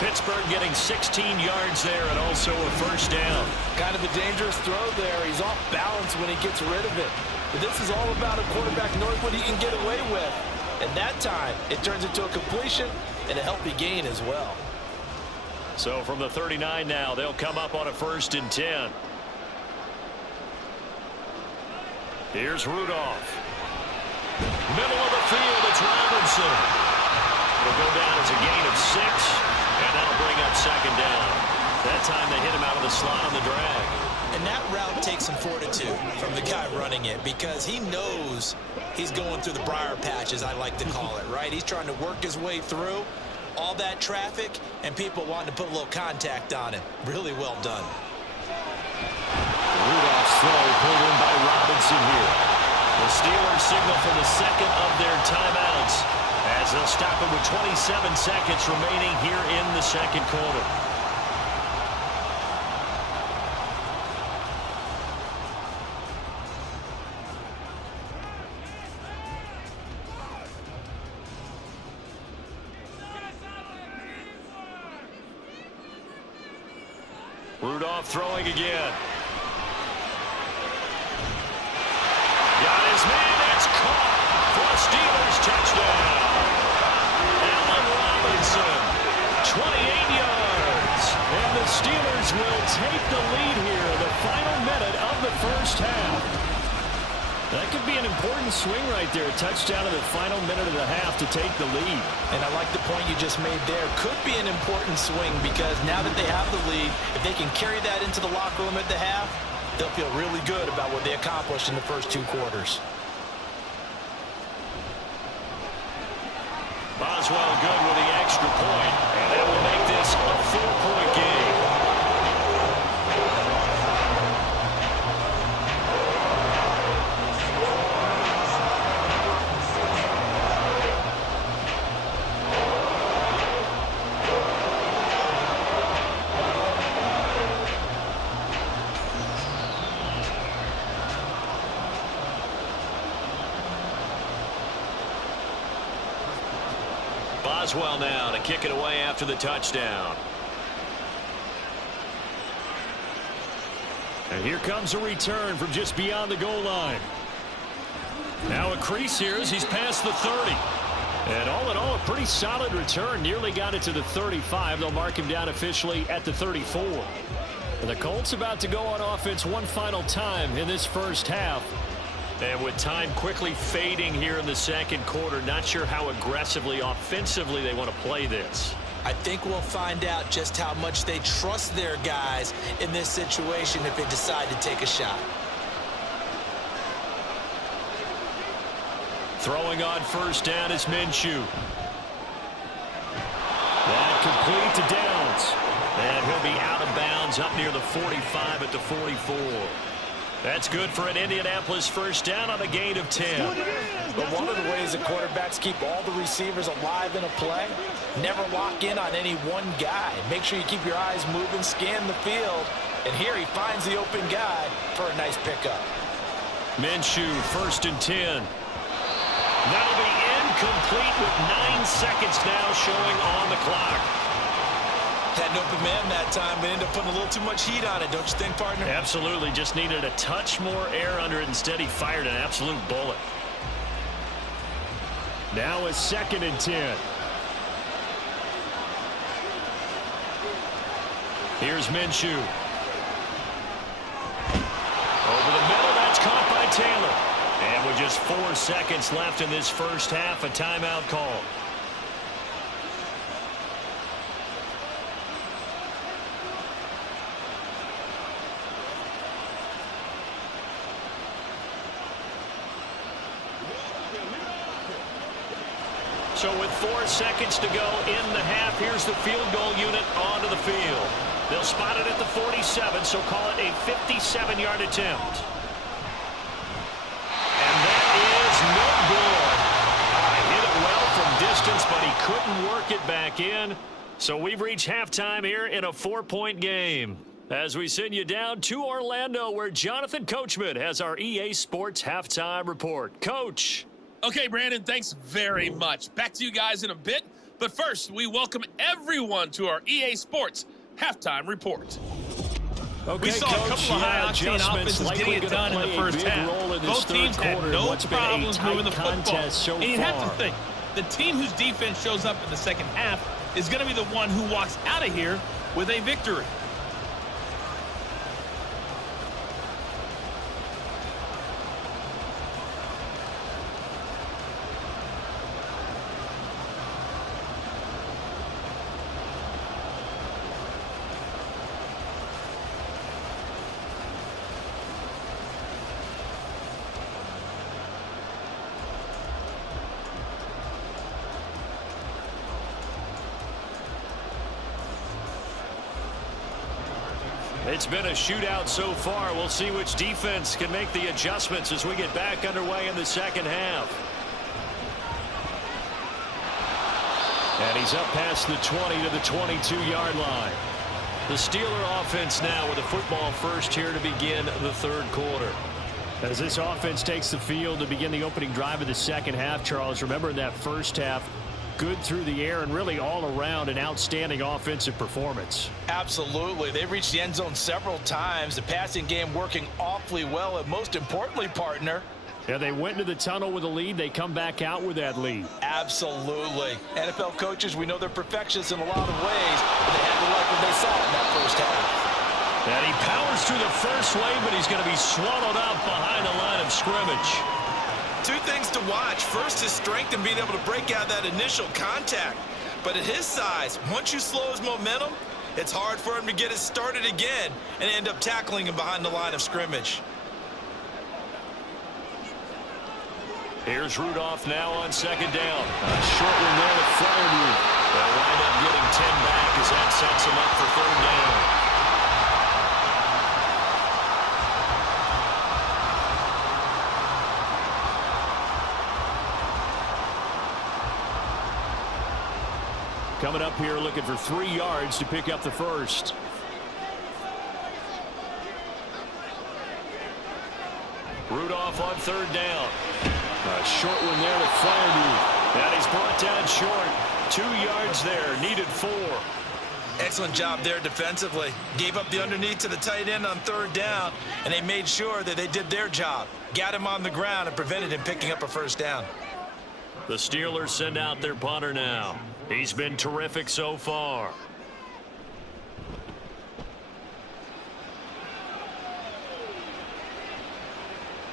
Pittsburgh getting 16 yards there and also a first down. Kind of a dangerous throw there. He's off balance when he gets rid of it. But this is all about a quarterback knowing what he can get away with. And that time, it turns into a completion and a healthy gain as well. So from the 39 now, they'll come up on a 1st and 10. Here's Rudolph. Middle of the field, it's Robinson. It'll go down as a gain of 6, and that'll bring up second down. That time they hit him out of the slot on the drag. And that route takes some fortitude from the guy running it because he knows he's going through the briar patch, as I like to call it, right? He's trying to work his way through all that traffic and people wanting to put a little contact on him. Really well done. Rudolph's throw pulled in by Robinson here. The Steelers signal for the second of their timeouts as they'll stop it with 27 seconds remaining here in the second quarter. Rudolph throwing again. Got his man. It's caught for a Steelers touchdown. Allen Robinson, 28 yards. And the Steelers will take the lead here in the final minute of the first half. That could be an important swing right there. A touchdown in the final minute of the half to take the lead. And I like the point you just made there. Could be an important swing because now that they have the lead, if they can carry that into the locker room at the half, they'll feel really good about what they accomplished in the first 2 quarters. Boswell good with the extra point, and that will make this a 4-point game. Boswell now to kick it away after the touchdown. And here comes a return from just beyond the goal line. Now a crease here as he's past the 30. And all in all, a pretty solid return. Nearly got it to the 35. They'll mark him down officially at the 34. And the Colts about to go on offense one final time in this first half. And with time quickly fading here in the second quarter, not sure how aggressively, offensively they want to play this. I think we'll find out just how much they trust their guys in this situation if they decide to take a shot. Throwing on first down is Minshew. That complete to Downs. And he'll be out of bounds up near the 45 at the 44. That's good for an Indianapolis first down on a gain of 10. But one of the ways that quarterbacks keep all the receivers alive in a play, never lock in on any one guy. Make sure you keep your eyes moving, scan the field, and here he finds the open guy for a nice pickup. Minshew, 1st and 10. That'll be incomplete with 9 seconds now showing on the clock. Had an open man that time, but ended up putting a little too much heat on it, don't you think, partner? Absolutely. Just needed a touch more air under it. Instead, he fired an absolute bullet. Now a 2nd and 10. Here's Minshew. Over the middle, that's caught by Taylor. And with just 4 seconds left in this first half, a timeout call. So with 4 seconds to go in the half, here's the field goal unit onto the field. They'll spot it at the 47, so call it a 57-yard attempt. And that is no good. Hit it well from distance, but he couldn't work it back in. So we've reached halftime here in a 4-point game. As we send you down to Orlando, where Jonathan Coachman has our EA Sports halftime report. Coach. Okay, Brandon, thanks very much. Back to you guys in a bit. But first, we welcome everyone to our EA Sports halftime report. Okay, we saw a couple of high-octane offenses getting it done in the first half. Both teams had no problems moving the football. And you have to think, the team whose defense shows up in the second half is going to be the one who walks out of here with a victory. It's been a shootout so far. We'll see which defense can make the adjustments as we get back underway in the second half. And he's up past the 20 to the 22-yard line. The Steeler offense now with a football first here to begin the third quarter. As this offense takes the field to begin the opening drive of the second half, Charles, remember in that first half, good through the air and really all around an outstanding offensive performance. Absolutely. They reached the end zone several times. The passing game working awfully well. And most importantly, partner, yeah, they went into the tunnel with a lead. They come back out with that lead. Absolutely. NFL coaches, we know they're perfectionists in a lot of ways, but they had to like what they saw in that first half. And he powers through the first wave, but he's going to be swallowed up behind the line of scrimmage. Two things to watch. First, his strength and being able to break out that initial contact. But at his size, once you slow his momentum, it's hard for him to get it started again and end up tackling him behind the line of scrimmage. Here's Rudolph now on second down. A short one there to Fryermuth. They'll wind up getting 10 back as that sets him up for third down. Coming up here looking for 3 yards to pick up the first. Rudolph on third down. A short one there to Fryermuth. And he's brought down short. 2 yards there, needed 4. Excellent job there defensively. Gave up the underneath to the tight end on third down, and they made sure that they did their job. Got him on the ground and prevented him picking up a first down. The Steelers send out their punter now. He's been terrific so far.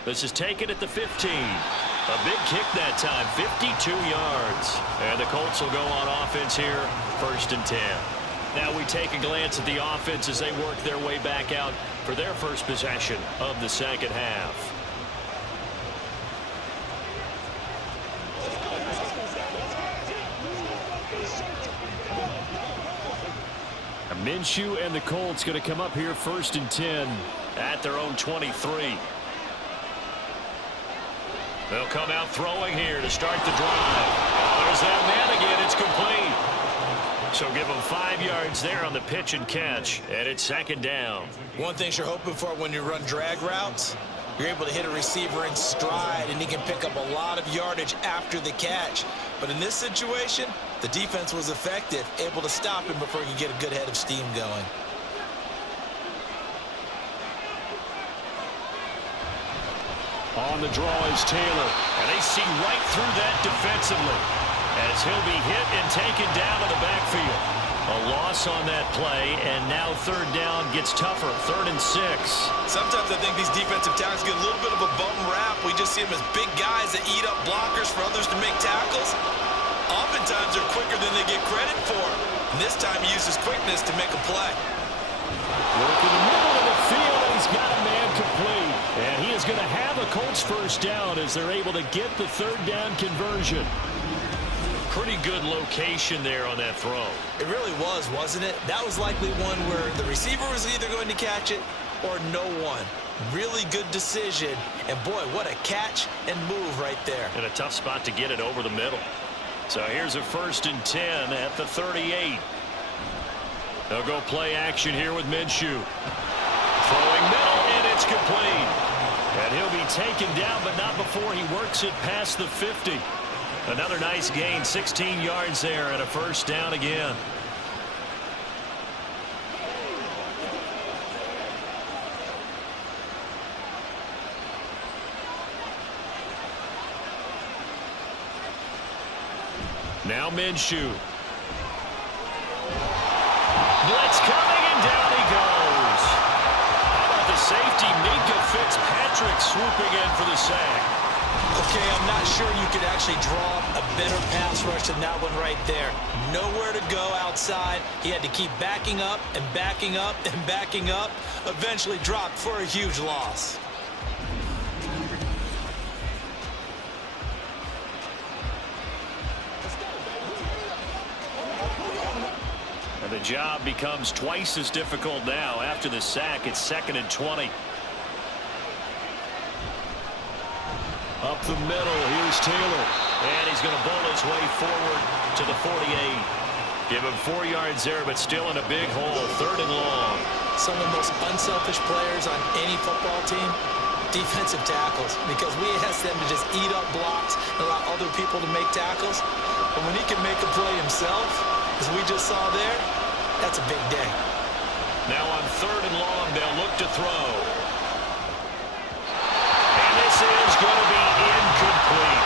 This is taken at the 15. A big kick that time, 52 yards. And the Colts will go on offense here, 1st and 10. Now we take a glance at the offense as they work their way back out for their first possession of the second half. Minshew and the Colts going to come up here 1st and 10 at their own 23. They'll come out throwing here to start the drive. There's that man again. It's complete. So give them 5 yards there on the pitch and catch, and it's second down. One thing you're hoping for when you run drag routes, you're able to hit a receiver in stride, and he can pick up a lot of yardage after the catch. But in this situation, the defense was effective, able to stop him before he could get a good head of steam going. On the draw is Taylor, and they see right through that defensively as he'll be hit and taken down in the backfield. A loss on that play, and now third down gets tougher, 3rd and 6. Sometimes I think these defensive tackles get a little bit of a bum rap. We just see them as big guys that eat up blockers for others to make tackles. Oftentimes they're quicker than they get credit for. And this time he uses quickness to make a play. Work in the middle of the field, and he's got a man complete. And he is going to have a Colts first down as they're able to get the third down conversion. Pretty good location there on that throw. It really was, wasn't it? That was likely one where the receiver was either going to catch it or no one. Really good decision. And, boy, what a catch and move right there. And a tough spot to get it over the middle. So here's a 1st and 10 at the 38. They'll go play action here with Minshew. Throwing middle, and it's complete. And he'll be taken down, but not before he works it past the 50. Another nice gain, 16 yards there, and a 1st down again. Now Minshew. Blitz coming, and down he goes. How about the safety, Minka Fitzpatrick, swooping in for the sack. Okay, I'm not sure you could actually draw a better pass rush than that one right there. Nowhere to go outside. He had to keep backing up and backing up and backing up. Eventually dropped for a huge loss. And the job becomes twice as difficult now after the sack. It's 2nd and 20. Up the middle, here's Taylor. And he's going to bowl his way forward to the 48. Give him 4 yards there, but still in a big hole, 3rd and long. Some of the most unselfish players on any football team, defensive tackles, because we ask them to just eat up blocks and allow other people to make tackles. But when he can make a play himself, as we just saw there, that's a big day. Now on 3rd and long, they'll look to throw. And this is going to be incomplete.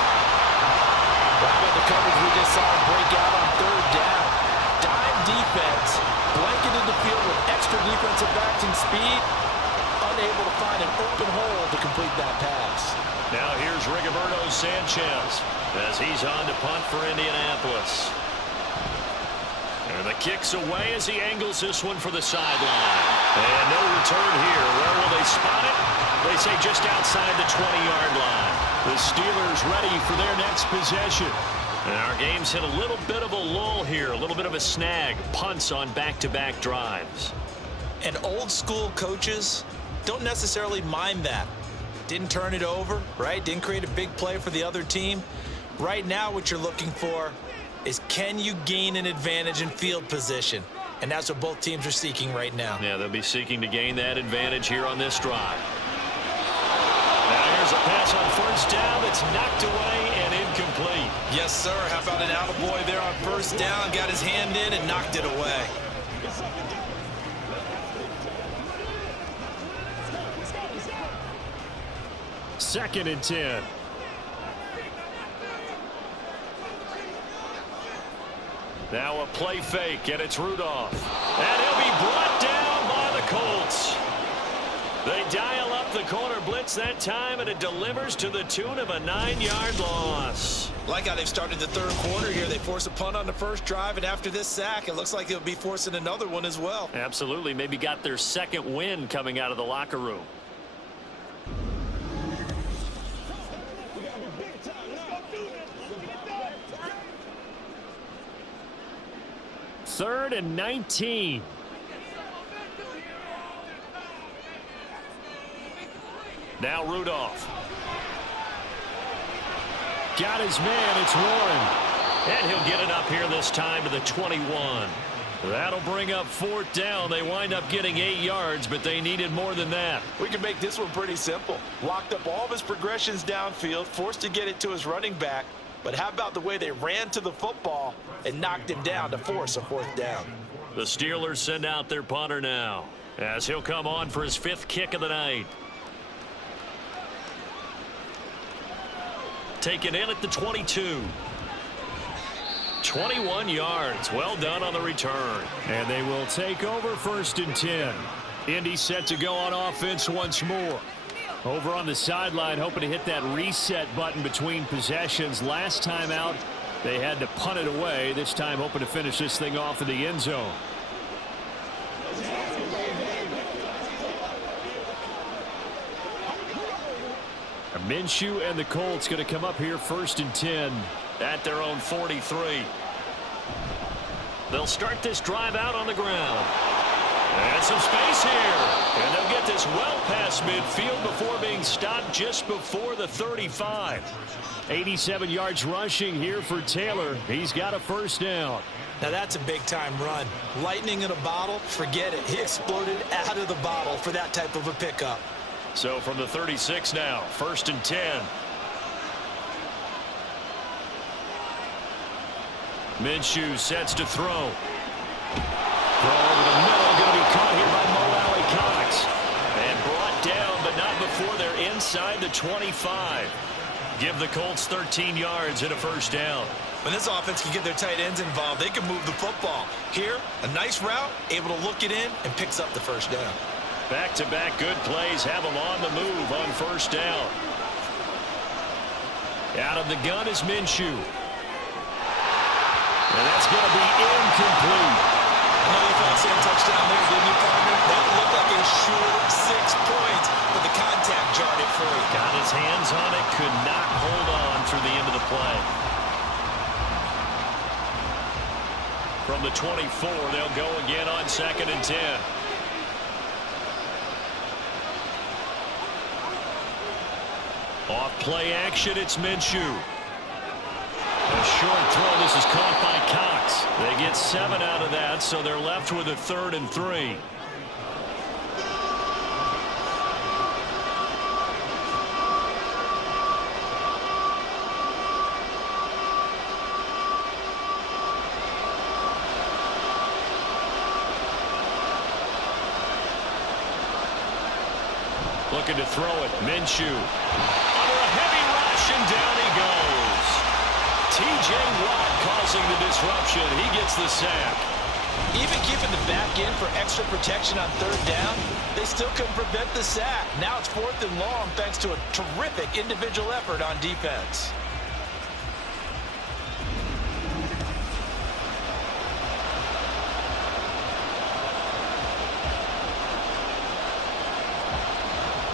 How about the coverage we just saw him break out on 3rd down? Dime defense, blanketed the field with extra defensive backs and speed, unable to find an open hole to complete that pass. Now here's Rigoberto Sanchez as he's on to punt for Indianapolis. And the kick's away as he angles this one for the sideline. And no return here. Where will they spot it? They say just outside the 20-yard line. The Steelers ready for their next possession. And our game's hit a little bit of a lull here, a little bit of a snag. Punts on back-to-back drives. And old-school coaches don't necessarily mind that. Didn't turn it over, right? Didn't create a big play for the other team. Right now what you're looking for is, can you gain an advantage in field position? And that's what both teams are seeking right now. Yeah, they'll be seeking to gain that advantage here on this drive. Now here's a pass on 1st down that's knocked away and incomplete. Yes, sir. How about an attaboy there on 1st down? Got his hand in and knocked it away. Second and 10. Now a play fake, and it's Rudolph. And he'll be brought down by the Colts. They dial up the corner blitz that time, and it delivers to the tune of a 9-yard loss. Like how they've started the 3rd quarter here. They force a punt on the 1st drive, and after this sack, it looks like they'll be forcing another one as well. Absolutely. Maybe got their 2nd win coming out of the locker room. Third and 19. Now Rudolph. Got his man. It's Warren. And he'll get it up here this time to the 21. That'll bring up 4th down. They wind up getting 8 yards, but they needed more than that. We can make this one pretty simple. Locked up all of his progressions downfield, forced to get it to his running back. But how about the way they ran to the football and knocked him down to force a 4th down? The Steelers send out their punter now, as he'll come on for his 5th kick of the night. Taken in at the 22. 21 yards. Well done on the return. And they will take over 1st and 10. Indy set to go on offense once more. Over on the sideline, hoping to hit that reset button between possessions. Last time out, they had to punt it away. This time, hoping to finish this thing off in the end zone. Minshew and the Colts going to come up here 1st and 10 at their own 43. They'll start this drive out on the ground. And some space here. And they'll get this well past midfield before being stopped just before the 35. 87 yards rushing here for Taylor. He's got a first down. Now that's a big-time run. Lightning in a bottle, forget it. He exploded out of the bottle for that type of a pickup. So from the 36 now, 1st and 10. Minshew sets to throw. Throw over the middle, going to be caught here by Mo Alley Cox. And brought down, but not before they're inside the 25. Give the Colts 13 yards and a first down. When this offense can get their tight ends involved, they can move the football. Here, a nice route, able to look it in, and picks up the first down. Back-to-back good plays have them on the move on first down. Out of the gun is Minshew. And that's going to be incomplete. I know you thought saying touchdown there, didn't you, partner? That looked like a sure 6 points, but the contact jarred it for you. Got his hands on it, could not hold on through the end of the play. From the 24, they'll go again on 2nd and 10. Off play action, it's Minshew. A short throw. This is caught by Cox. They get 7 out of that, so they're left with a 3rd and 3. Looking to throw it. Minshew. Under a heavy rush, and down he goes. T.J. Watt causing the disruption. He gets the sack. Even keeping the back end for extra protection on 3rd down, they still couldn't prevent the sack. Now it's 4th and long thanks to a terrific individual effort on defense.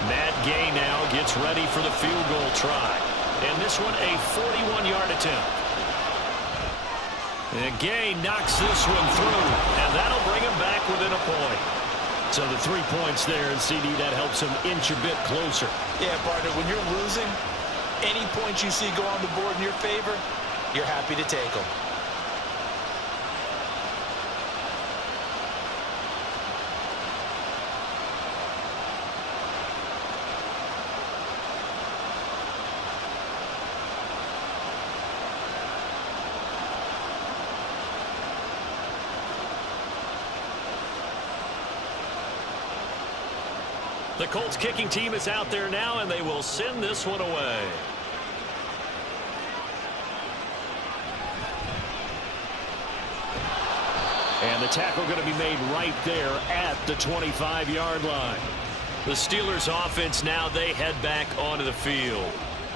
Matt Gay now gets ready for the field goal try. And this one a 41-yard attempt. And Gay knocks this one through. And that'll bring him back within a point. So the 3 points there, and CD, that helps him inch a bit closer. Yeah, partner, when you're losing, any points you see go on the board in your favor, you're happy to take them. The Colts kicking team is out there now, and they will send this one away. And the tackle going to be made right there at the 25-yard line. The Steelers offense now, they head back onto the field.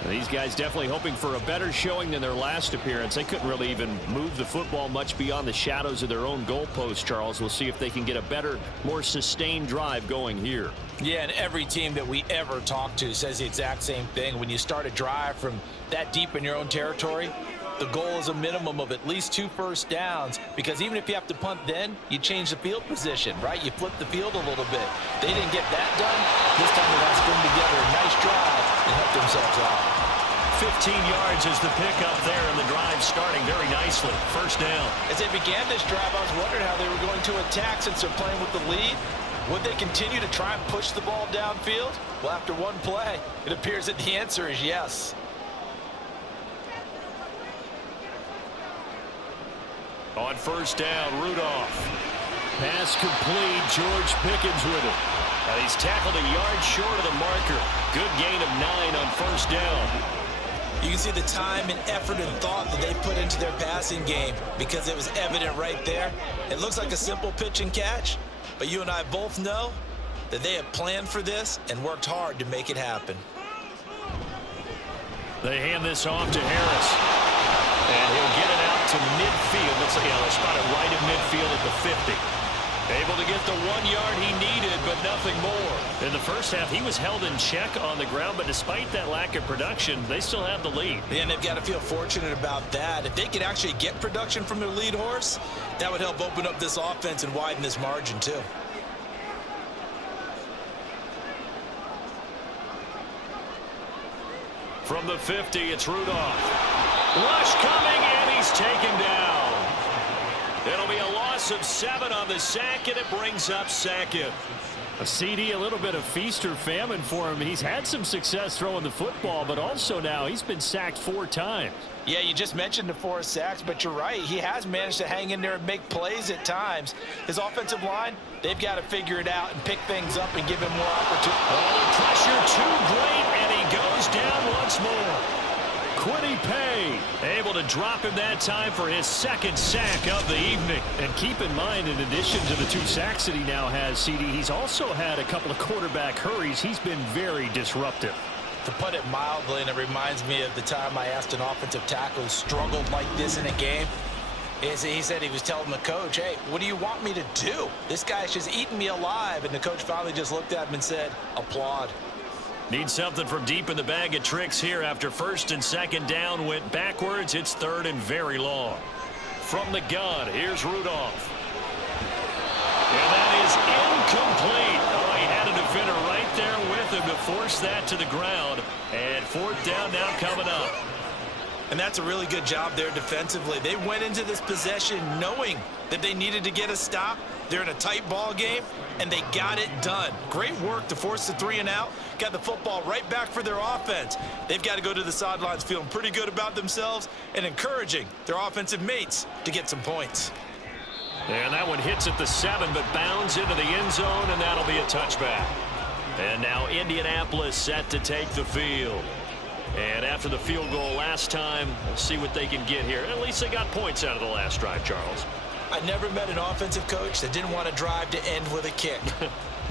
These guys definitely hoping for a better showing than their last appearance. They couldn't really even move the football much beyond the shadows of their own goalpost, Charles. We'll see if they can get a better, more sustained drive going here. Yeah, and every team that we ever talk to says the exact same thing. When you start a drive from that deep in your own territory, the goal is a minimum of at least 2 first downs, because even if you have to punt then, you change the field position, right? You flip the field a little bit. They didn't get that done. This time they got to string together a nice drive and help themselves out. 15 yards is the pickup there, and the drive starting very nicely. First down. As they began this drive, I was wondering how they were going to attack since they're playing with the lead. Would they continue to try and push the ball downfield? Well, after one play, it appears that the answer is yes. On first down, Rudolph. Pass complete. George Pickens with it. And he's tackled a yard short of the marker. Good gain of 9 on first down. You can see the time and effort and thought that they put into their passing game, because it was evident right there. It looks like a simple pitch and catch, but you and I both know that they have planned for this and worked hard to make it happen. They hand this off to Harris. And he'll get it out to midfield. Looks like they'll spot it right in midfield at the 50. Able to get the 1 yard he needed, but nothing more. In the first half, he was held in check on the ground, but despite that lack of production, they still have the lead. And they've got to feel fortunate about that. If they could actually get production from their lead horse, that would help open up this offense and widen this margin too. From the 50, it's Rudolph. Rush coming, and he's taken down. It'll be a loss of 7 on the sack, and it brings up second. A CD, a little bit of feast or famine for him. He's had some success throwing the football, but also now he's been sacked 4 times. Yeah, you just mentioned the 4 sacks, but you're right. He has managed to hang in there and make plays at times. His offensive line, they've got to figure it out and pick things up and give him more opportunity. Oh, the pressure too great, and he goes down once more. Quiddy Pay able to drop him that time for his 2nd sack of the evening. And keep in mind, in addition to the 2 sacks that he now has, CD, he's also had a couple of quarterback hurries. He's been very disruptive. To put it mildly, and it reminds me of the time I asked an offensive tackle who struggled like this in a game, is he said he was telling the coach, hey, what do you want me to do? This guy's just eating me alive. And the coach finally just looked at him and said, applaud. Need something from deep in the bag of tricks here after 1st and 2nd down went backwards. It's 3rd and very long. From the gun, here's Rudolph. And that is incomplete. Oh, he had a defender right there with him to force that to the ground. And 4th down now coming up. And that's a really good job there defensively. They went into this possession knowing that they needed to get a stop. They're in a tight ball game, and they got it done. Great work to force the 3 and out. Got the football right back for their offense. They've got to go to the sidelines feeling pretty good about themselves and encouraging their offensive mates to get some points. And that one hits at the 7, but bounds into the end zone, and that'll be a touchback. And now Indianapolis set to take the field. And after the field goal last time, we'll see what they can get here. At least they got points out of the last drive, Charles. I never met an offensive coach that didn't want to drive to end with a kick.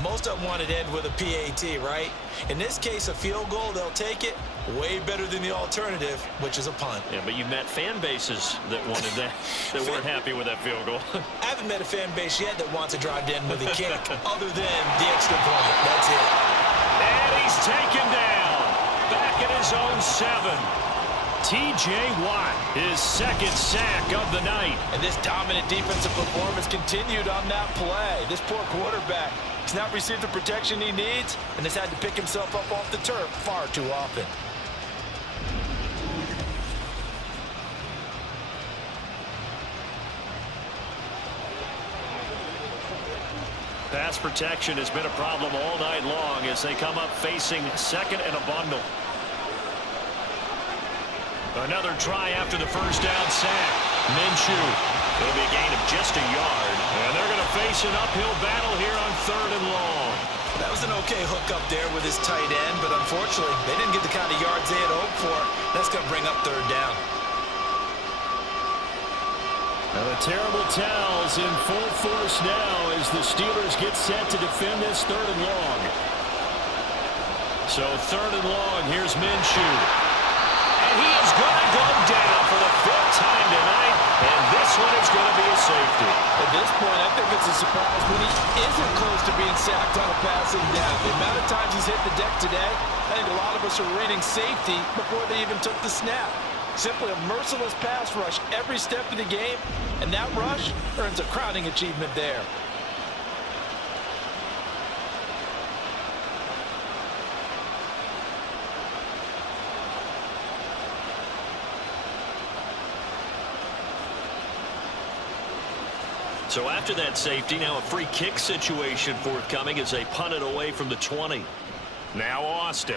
Most of them wanted to end with a PAT, right? In this case, a field goal, they'll take it. Way better than the alternative, which is a punt. Yeah, but you met fan bases that wanted that, that weren't happy with that field goal. I haven't met a fan base yet that wants to drive to end with a kick, other than the extra point. That's it. And he's taken down. Back at his own 7. T.J. Watt, his 2nd sack of the night. And this dominant defensive performance continued on that play. This poor quarterback has not received the protection he needs and has had to pick himself up off the turf far too often. Pass protection has been a problem all night long as they come up facing 2nd and a bundle. Another try after the 1st down sack. Minshew. It'll be a gain of just a yard. And they're going to face an uphill battle here on 3rd and long. That was an okay hook up there with his tight end, but unfortunately, they didn't get the kind of yards they had hoped for. That's going to bring up 3rd down. Now the terrible towels in full force now as the Steelers get set to defend this 3rd and long. So 3rd and long, here's Minshew. And he is going to go down for the 5th time tonight, and this one is going to be a safety. At this point, I think it's a surprise when he isn't close to being sacked on a passing down. The amount of times he's hit the deck today, I think a lot of us are reading safety before they even took the snap. Simply a merciless pass rush every step of the game, and that rush earns a crowning achievement there. So after that safety, now a free kick situation forthcoming as they punt it away from the 20. Now Austin.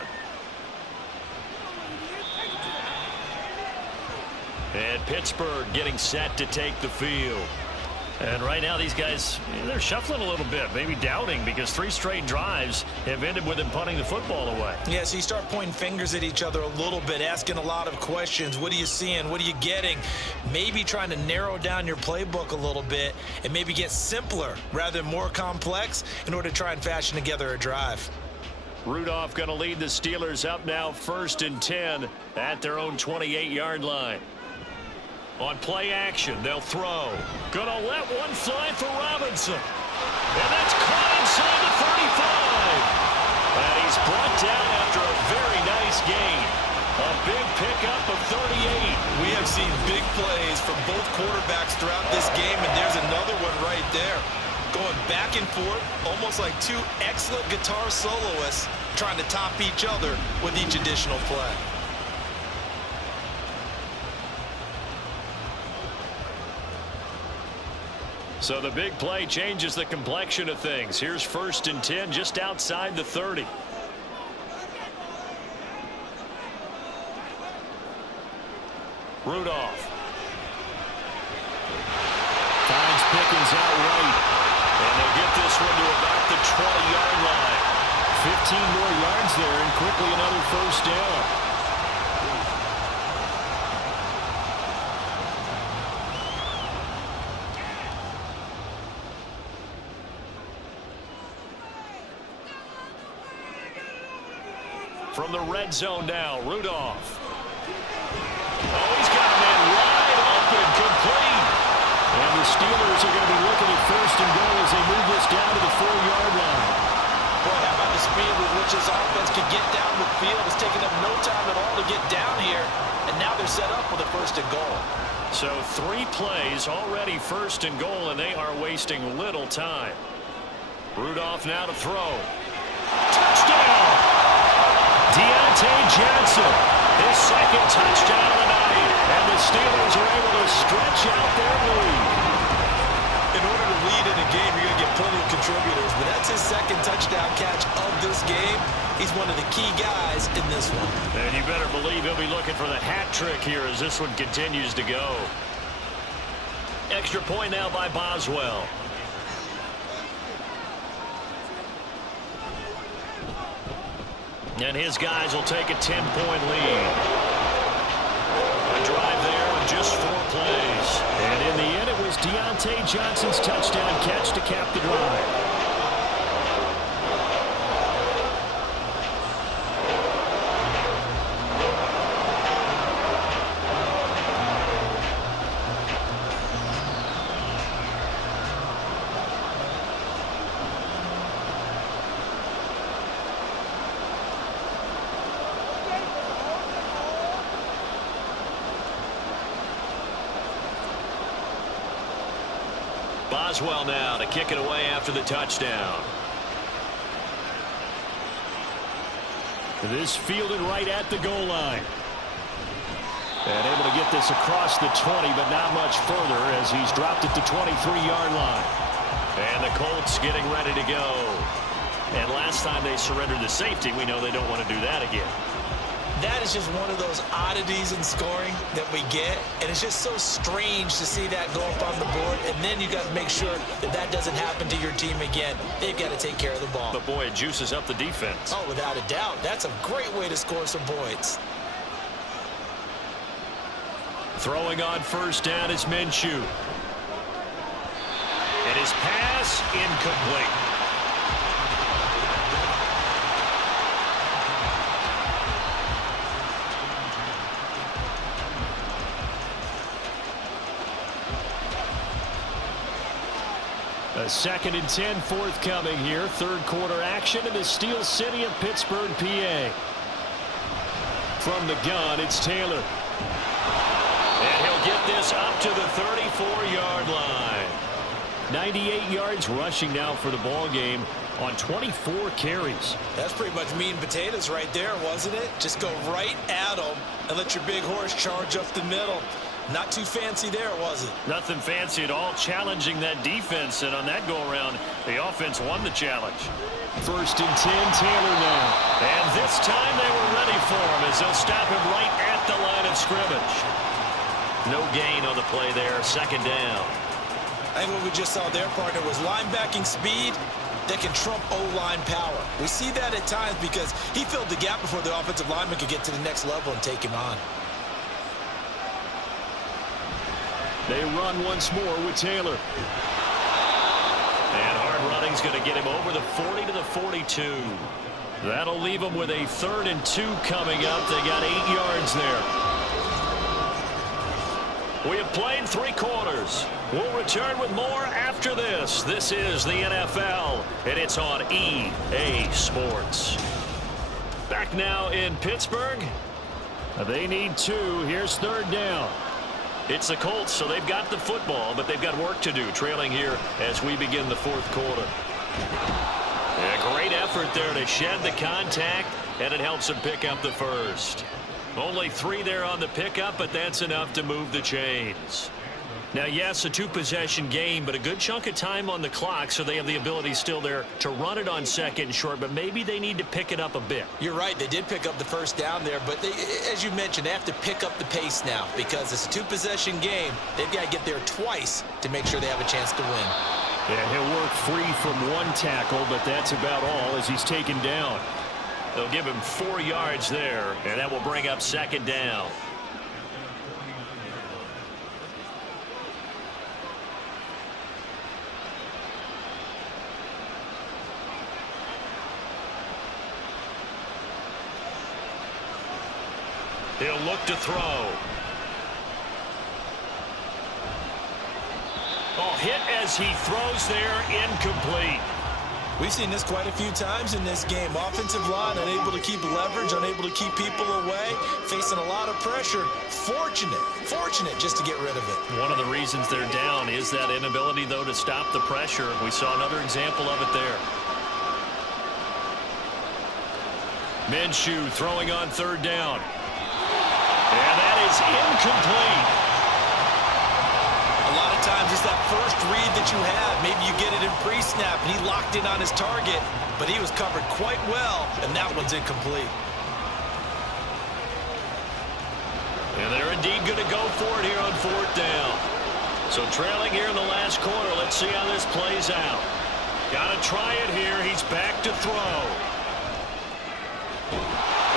And Pittsburgh getting set to take the field. And right now these guys, they're shuffling a little bit, maybe doubting, because 3 straight drives have ended with them punting the football away. Yeah, so you start pointing fingers at each other a little bit, asking a lot of questions. What are you seeing? What are you getting? Maybe trying to narrow down your playbook a little bit and maybe get simpler rather than more complex in order to try and fashion together a drive. Rudolph going to lead the Steelers up now 1st and 10 at their own 28-yard line. On play action, they'll throw. Gonna let one fly for Robinson. And that's caught inside the 35. And he's brought down after a very nice gain. A big pickup of 38. We have seen big plays from both quarterbacks throughout this game, and there's another one right there. Going back and forth, almost like two excellent guitar soloists trying to top each other with each additional play. So the big play changes the complexion of things. Here's 1st and 10 just outside the 30. Rudolph. Finds Pickens out right. And they'll get this one to about the 20-yard line. 15 more yards there and quickly another 1st down. From the red zone now, Rudolph. Oh, he's got a man wide open, complete. And the Steelers are going to be looking at 1st and goal as they move this down to the 4-yard line. Boy, how about the speed with which this offense could get down the field? It's taken them no time at all to get down here. And now they're set up with a 1st and goal. So 3 plays already 1st and goal, and they are wasting little time. Rudolph now to throw. Touchdown! Deontay Johnson, his 2nd touchdown of the night, and the Steelers are able to stretch out their lead. In order to lead in a game, you're going to get plenty of contributors, but that's his 2nd touchdown catch of this game. He's one of the key guys in this one. And you better believe he'll be looking for the hat trick here as this one continues to go. Extra point now by Boswell. And his guys will take a 10-point lead. A drive there in just 4 plays. And in the end, it was Deontay Johnson's touchdown catch to cap the drive. Boswell now to kick it away after the touchdown. This fielded right at the goal line. And able to get this across the 20, but not much further as he's dropped it to 23-yard line. And the Colts getting ready to go. And last time they surrendered the safety, we know they don't want to do that again. That is just one of those oddities in scoring that we get, and it's just so strange to see that go up on the board, and then you got to make sure that that doesn't happen to your team again. They've got to take care of the ball. But boy, it juices up the defense. Oh, without a doubt. That's a great way to score some points. Throwing on 1st down is Minshew. And his pass incomplete. A 2nd and 10 forthcoming here. 3rd quarter action in the Steel City of Pittsburgh, PA. From the gun, it's Taylor. And he'll get this up to the 34-yard line. 98 yards rushing now for the ball game on 24 carries. That's pretty much meat and potatoes right there, wasn't it? Just go right at them and let your big horse charge up the middle. Not too fancy there, was it? Nothing fancy at all, challenging that defense, and on that go-around, the offense won the challenge. 1st and 10, Taylor now. And this time they were ready for him as they'll stop him right at the line of scrimmage. No gain on the play there, 2nd down. I think what we just saw their partner was linebacking speed that can trump O-line power. We see that at times because he filled the gap before the offensive lineman could get to the next level and take him on. They run once more with Taylor. And hard running's going to get him over the 40 to the 42. That'll leave them with a 3rd and 2 coming up. They got 8 yards there. We have played 3 quarters. We'll return with more after this. This is the NFL, and it's on EA Sports. Back now in Pittsburgh. They need 2. Here's 3rd down. It's the Colts, so they've got the football, but they've got work to do, trailing here as we begin the 4th quarter. A great effort there to shed the contact, and it helps them pick up the first. Only 3 there on the pickup, but that's enough to move the chains. Now, yes, a 2-possession game, but a good chunk of time on the clock, so they have the ability still there to run it on 2nd and short, but maybe they need to pick it up a bit. You're right. They did pick up the first down there, but as you mentioned, they have to pick up the pace now because it's a 2-possession game. They've got to get there twice to make sure they have a chance to win. Yeah, he'll work free from 1 tackle, but that's about all as he's taken down. They'll give him 4 yards there, and that will bring up 2nd down. He'll look to throw. Oh, hit as he throws there, incomplete. We've seen this quite a few times in this game. Offensive line unable to keep leverage, unable to keep people away, facing a lot of pressure. Fortunate just to get rid of it. One of the reasons they're down is that inability, though, to stop the pressure. We saw another example of it there. Minshew throwing on 3rd down. And that is incomplete. A lot of times it's that first read that you have. Maybe you get it in pre-snap, and he locked in on his target, but he was covered quite well, and that one's incomplete. And they're indeed going to go for it here on 4th down. So trailing here in the last quarter. Let's see how this plays out. Got to try it here. He's back to throw.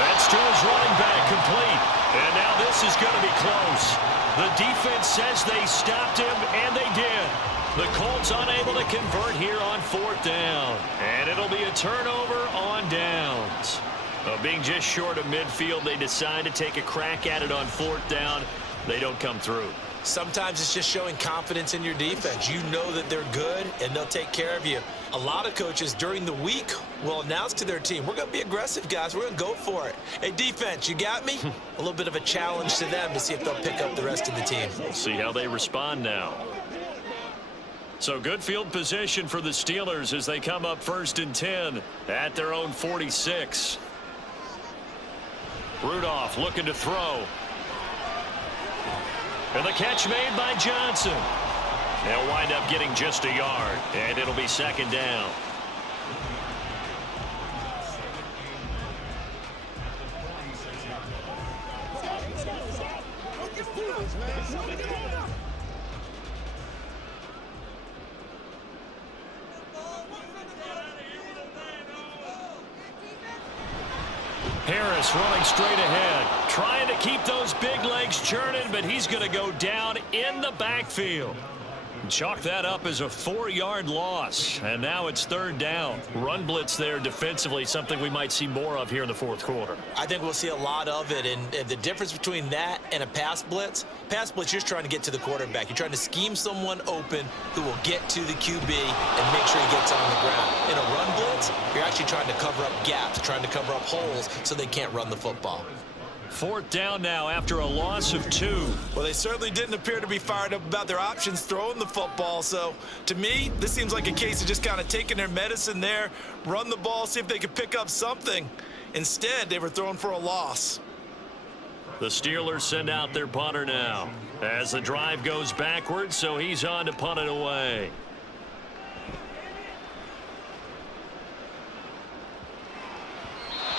That's to his running back, complete. And now this is going to be close. The defense says they stopped him, and they did. The Colts unable to convert here on 4th down. And it'll be a turnover on downs. Being just short of midfield, they decide to take a crack at it on 4th down. They don't come through. Sometimes it's just showing confidence in your defense. You know that they're good, and they'll take care of you. A lot of coaches during the week will announce to their team, we're going to be aggressive, guys. We're going to go for it. Hey, defense, you got me? A little bit of a challenge to them to see if they'll pick up the rest of the team. We'll see how they respond now. So good field position for the Steelers as they come up 1st and 10 at their own 46. Rudolph looking to throw. And the catch made by Johnson. They'll wind up getting just a yard, and it'll be 2nd down. Harris running straight ahead, trying to keep those big legs churning, but he's going to go down in the backfield. Chalk that up as a 4-yard loss, and now it's 3rd down. Run blitz there defensively, something we might see more of here in the 4th quarter. I think we'll see a lot of it, and the difference between that and a pass blitz, you're just trying to get to the quarterback. You're trying to scheme someone open who will get to the QB and make sure he gets on the ground. In a run blitz, you're actually trying to cover up gaps, trying to cover up holes so they can't run the football. 4th down now after a loss of 2. Well, they certainly didn't appear to be fired up about their options throwing the football. So, to me, this seems like a case of just kind of taking their medicine there, run the ball, see if they could pick up something. Instead, they were throwing for a loss. The Steelers send out their punter now as the drive goes backwards, so he's on to punt it away.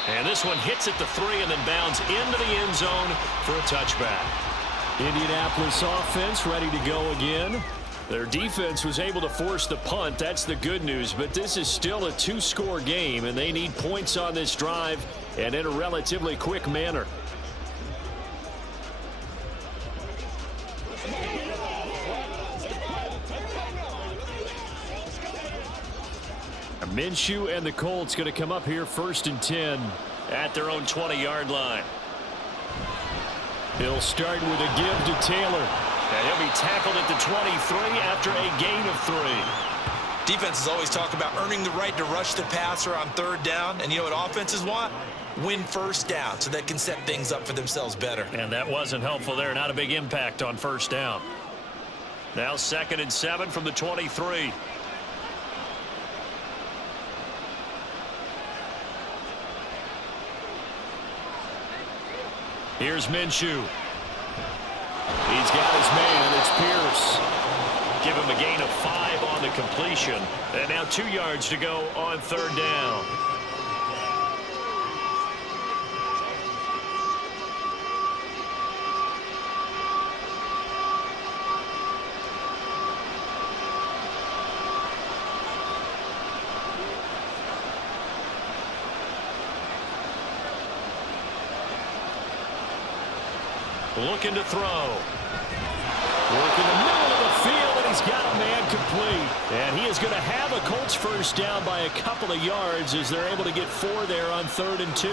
And this one hits at the 3 and then bounds into the end zone for a touchback. Indianapolis offense ready to go again. Their defense was able to force the punt. That's the good news. But this is still a 2-score game, and they need points on this drive and in a relatively quick manner. Minshew and the Colts going to come up here 1st and 10 at their own 20-yard line. He'll start with a give to Taylor. And he'll be tackled at the 23 after a gain of 3. Defenses always talk about earning the right to rush the passer on 3rd down. And you know what offenses want? Win 1st down so they can set things up for themselves better. And that wasn't helpful there. Not a big impact on 1st down. Now 2nd and 7 from the 23. Here's Minshew. He's got his man. It's Pierce. Give him a gain of 5 on the completion. And now 2 yards to go on 3rd down. Looking to throw. Work in the middle of the field, and he's got a man complete. And he is going to have a Colts 1st down by a couple of yards as they're able to get 4 there on 3rd and 2.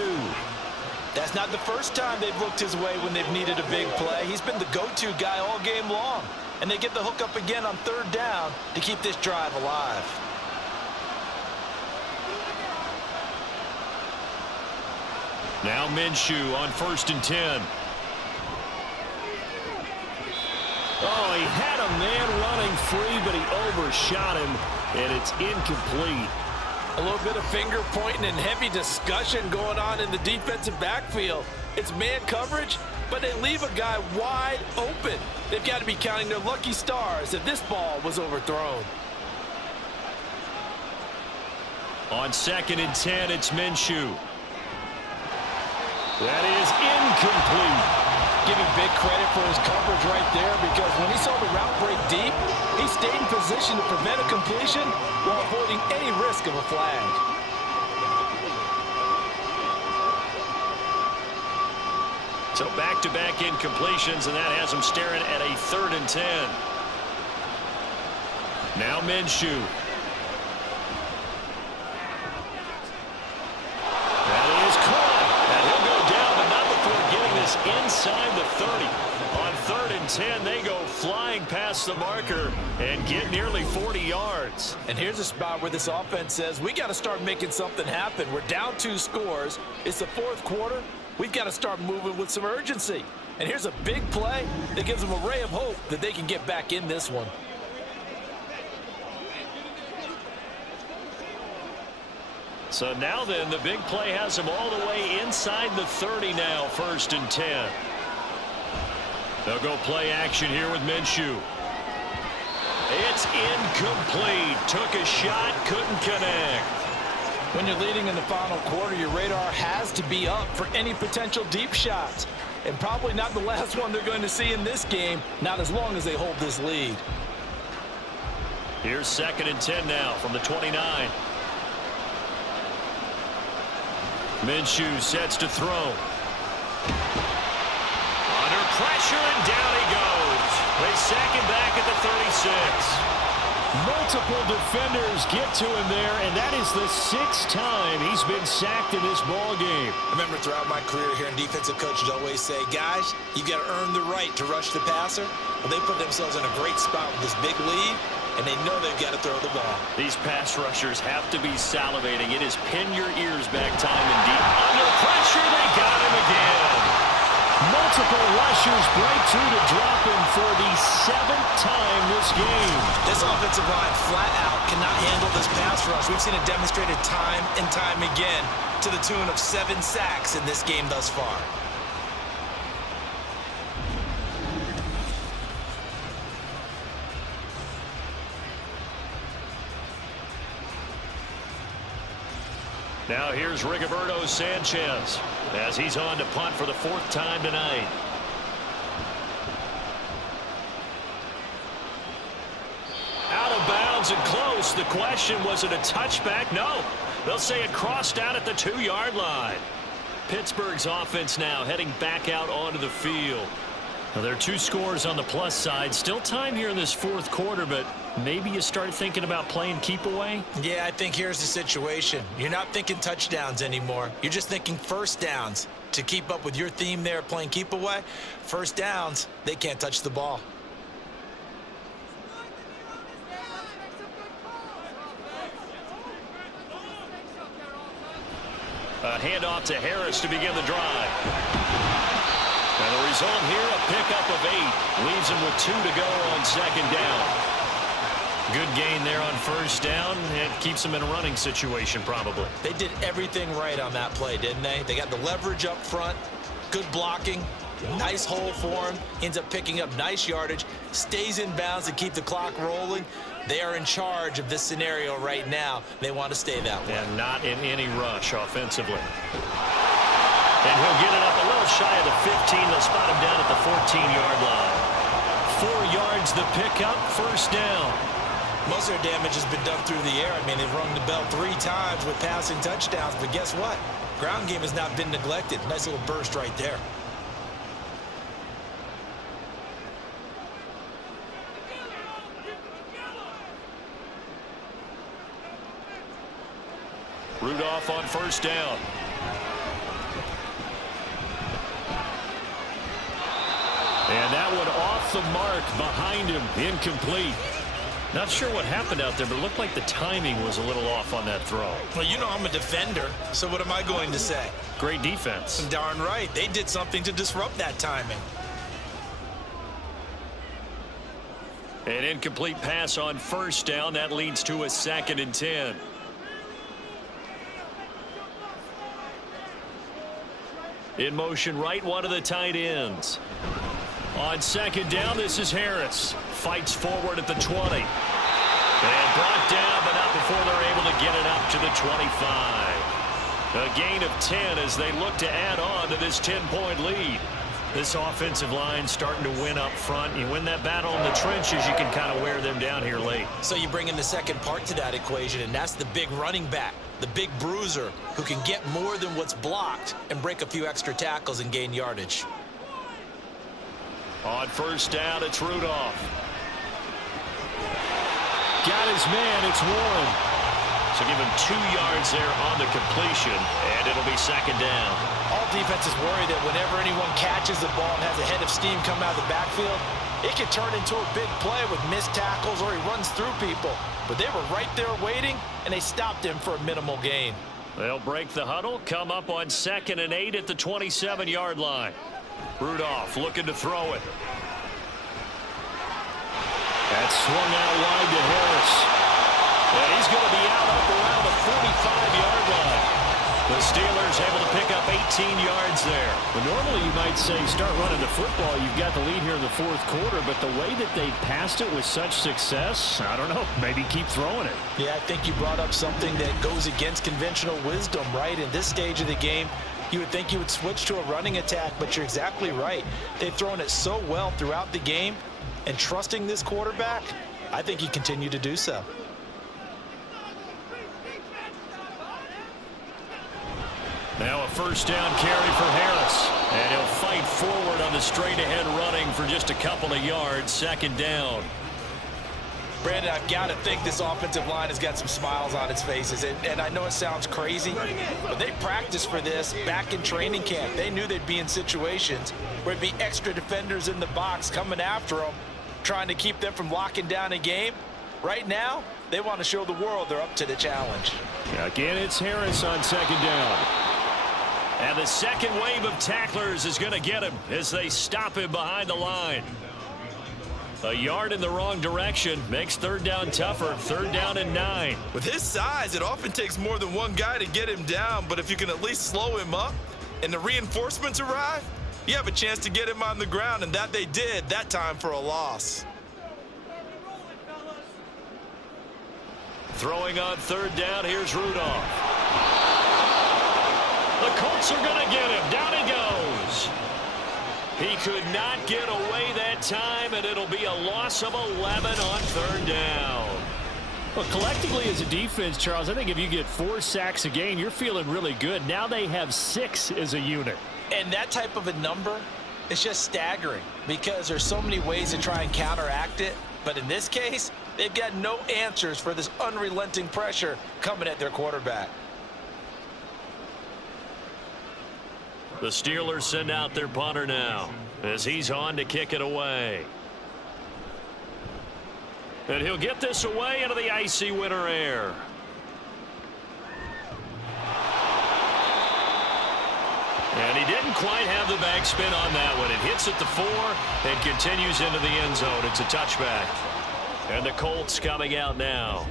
That's not the first time they've looked his way when they've needed a big play. He's been the go-to guy all game long. And they get the hook up again on 3rd down to keep this drive alive. Now Minshew on 1st and 10. Oh, he had a man running free, but he overshot him, and it's incomplete. A little bit of finger pointing and heavy discussion going on in the defensive backfield. It's man coverage, but they leave a guy wide open. They've got to be counting their lucky stars if this ball was overthrown. On 2nd and 10, it's Minshew. That is incomplete. Give him big credit for his coverage right there, because when he saw the route break deep, he stayed in position to prevent a completion while avoiding any risk of a flag. So back-to-back incompletions, and that has him staring at a 3rd and 10. Now Minshew. That is caught. And he'll go down, but not before getting this inside the 30. On 3rd and 10, they go flying past the marker and get nearly 40 yards. And here's a spot where this offense says, we got to start making something happen. We're down 2 scores. It's the 4th quarter. We've got to start moving with some urgency. And here's a big play that gives them a ray of hope that they can get back in this one. So now then, the big play has him all the way inside the 30 now, 1st and 10. They'll go play action here with Minshew. It's incomplete. Took a shot, couldn't connect. When you're leading in the final quarter, your radar has to be up for any potential deep shots. And probably not the last one they're going to see in this game, not as long as they hold this lead. Here's 2nd and 10 now from the 29. Minshew sets to throw. Under pressure, and down he goes. They sack him back at the 36. Multiple defenders get to him there, and that is the 6th time he's been sacked in this ball game. I remember throughout my career here in defensive coaches always say, guys, you got to earn the right to rush the passer. Well, they put themselves in a great spot with this big lead, and they know they've got to throw the ball. These pass rushers have to be salivating. It is pin your ears back time and deep. Under pressure, they got him again. Multiple rushers break through to drop him for the 7th time this game. This offensive line flat out cannot handle this pass rush. We've seen it demonstrated time and time again to the tune of 7 sacks in this game thus far. Now here's Rigoberto Sanchez as he's on to punt for the 4th time tonight. Out of bounds and close. The question, was it a touchback? No. They'll say it crossed out at the 2-yard line. Pittsburgh's offense now heading back out onto the field. Now, there are 2 scores on the plus side. Still time here in this 4th quarter, but maybe you start thinking about playing keep away? Yeah, I think here's the situation. You're not thinking touchdowns anymore. You're just thinking 1st downs. To keep up with your theme there, playing keep away, 1st downs, they can't touch the ball. A handoff to Harris to begin the drive. And the result here, a pickup of 8. Leaves him with 2 to go on second down. Good gain there on first down. It keeps them in a running situation probably. They did everything right on that play, didn't they? They got the leverage up front, good blocking, nice hole for him, ends up picking up nice yardage, stays in bounds to keep the clock rolling. They are in charge of this scenario right now. They want to stay that way. And not in any rush offensively. And he'll get it up a little shy of the 15. They'll spot him down at the 14-yard line. 4 yards the pickup, first down. Most of their damage has been done through the air. I mean, they've rung the bell 3 times with passing touchdowns, but guess what? Ground game has not been neglected. Nice little burst right there. Rudolph on first down. And that one off the mark behind him, incomplete. Not sure what happened out there, but it looked like the timing was a little off on that throw. Well, you know I'm a defender, so what am I going to say? Great defense. Darn right. They did something to disrupt that timing. An incomplete pass on first down. That leads to a 2nd and 10. In motion right, one of the tight ends. On second down, this is Harris. Fights forward at the 20. And brought down, but not before they're able to get it up to the 25. A gain of 10 as they look to add on to this 10-point lead. This offensive line starting to win up front. You win that battle in the trenches, you can kind of wear them down here late. So you bring in the second part to that equation, and that's the big running back, the big bruiser, who can get more than what's blocked and break a few extra tackles and gain yardage. On first down, it's Rudolph. Got his man, it's Warren. So give him 2 yards there on the completion, and it'll be second down. All defenses worry that whenever anyone catches the ball and has a head of steam come out of the backfield, it can turn into a big play with missed tackles or he runs through people. But they were right there waiting, and they stopped him for a minimal gain. They'll break the huddle, come up on 2nd and 8 at the 27-yard line. Rudolph looking to throw it. That's swung out wide to Harris. And he's going to be out up around the 45-yard line. The Steelers able to pick up 18 yards there. Well, normally you might say start running the football. You've got the lead here in the 4th quarter, but the way that they passed it with such success, I don't know, maybe keep throwing it. Yeah, I think you brought up something that goes against conventional wisdom, right? In this stage of the game, you would think you would switch to a running attack, but you're exactly right. They've thrown it so well throughout the game, and trusting this quarterback, I think you continue to do so. Now a first down carry for Harris. And he'll fight forward on the straight-ahead running for just a couple of yards. Second down. Brandon, I've got to think this offensive line has got some smiles on its faces. And I know it sounds crazy, but they practiced for this back in training camp. They knew they'd be in situations where there'd be extra defenders in the box coming after them, trying to keep them from locking down a game. Right now, they want to show the world they're up to the challenge. Again, it's Harris on second down. And the second wave of tacklers is going to get him as they stop him behind the line. A yard in the wrong direction makes third down tougher. 3rd down and 9. With his size, it often takes more than one guy to get him down, but if you can at least slow him up and the reinforcements arrive, you have a chance to get him on the ground, and that they did, that time for a loss. Throwing on 3rd down, here's Rudolph. The Colts are going to get him. Down he goes. He could not get away that time, and it'll be a loss of 11 on 3rd down. Well, collectively as a defense, Charles, I think if you get 4 sacks a game, you're feeling really good. Now they have 6 as a unit. And that type of a number is just staggering because there's so many ways to try and counteract it. But in this case, they've got no answers for this unrelenting pressure coming at their quarterback. The Steelers send out their punter now as he's on to kick it away. And he'll get this away into the icy winter air. And he didn't quite have the backspin on that one. It hits at the 4 and continues into the end zone. It's a touchback. And the Colts coming out now.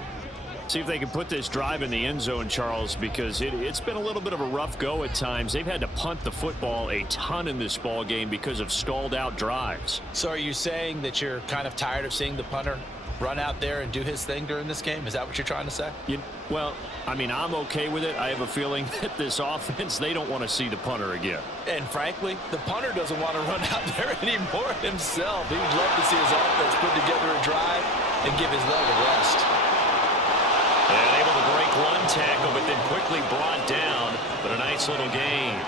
See if they can put this drive in the end zone, Charles, because it's been a little bit of a rough go at times. They've had to punt the football a ton in this ball game because of stalled out drives. So are you saying that you're kind of tired of seeing the punter run out there and do his thing during this game? Is that what you're trying to say? Well, I mean, I'm okay with it. I have a feeling that this offense, they don't want to see the punter again. And frankly, the punter doesn't want to run out there anymore himself. He would love to see his offense put together a drive and give his leg a rest. And able to break one tackle, but then quickly brought down. But a nice little gain.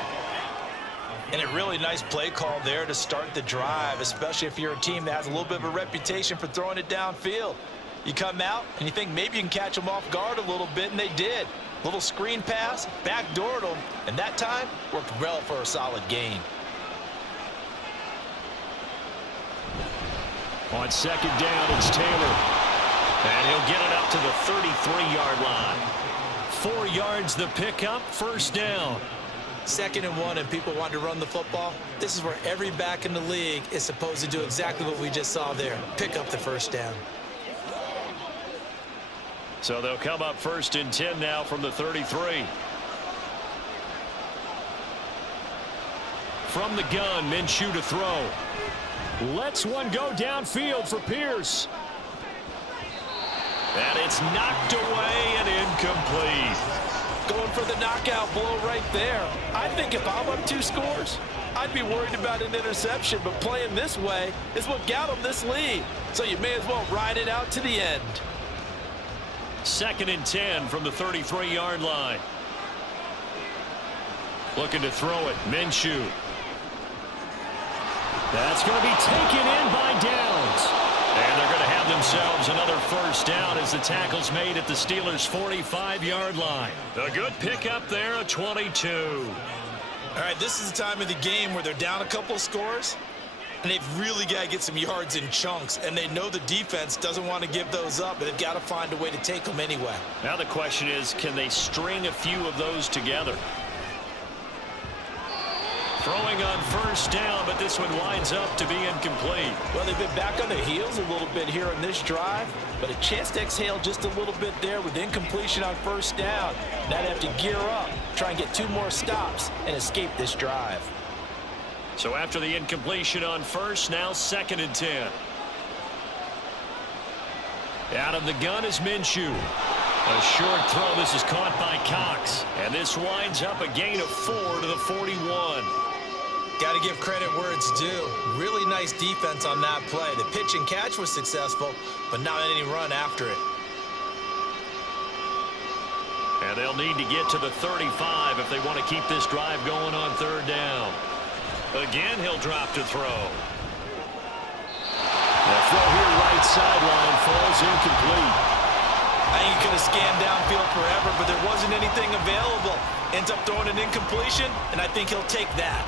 And a really nice play call there to start the drive, especially if you're a team that has a little bit of a reputation for throwing it downfield. You come out and you think maybe you can catch them off guard a little bit, and they did. Little screen pass, backdoored them, and that time worked well for a solid gain. On second down, it's Taylor. And he'll get it up to the 33-yard line. 4 yards the pickup, first down. 2nd and 1 and people want to run the football. This is where every back in the league is supposed to do exactly what we just saw there. Pick up the first down. So they'll come up 1st and 10 now from the 33. From the gun, Minshew to throw. Lets one go downfield for Pierce. And it's knocked away and incomplete. Going for the knockout blow right there. I think if I'm up 2 scores, I'd be worried about an interception, but playing this way is what got him this lead. So you may as well ride it out to the end. 2nd and 10 from the 33-yard line. Looking to throw it, Minshew. That's going to be taken in by Downs. And they're going to have themselves another first down as the tackle's made at the Steelers' 45-yard line. A good pickup there, a 22. All right, this is the time of the game where they're down a couple of scores, and they've really got to get some yards in chunks, and they know the defense doesn't want to give those up, but they've got to find a way to take them anyway. Now the question is, can they string a few of those together? Throwing on first down, but this one winds up to be incomplete. Well, they've been back on their heels a little bit here in this drive, but a chance to exhale just a little bit there with incompletion on first down. Now they have to gear up, try and get 2 more stops, and escape this drive. So after the incompletion on first, now 2nd and 10. Out of the gun is Minshew. A short throw. This is caught by Cox. And this winds up a gain of 4 to the 41. Got to give credit where it's due. Really nice defense on that play. The pitch and catch was successful, but not any run after it. And they'll need to get to the 35 if they want to keep this drive going on 3rd down. Again, he'll drop to throw. The throw here right sideline falls incomplete. I think he could have scanned downfield forever, but there wasn't anything available. Ends up throwing an incompletion, and I think he'll take that.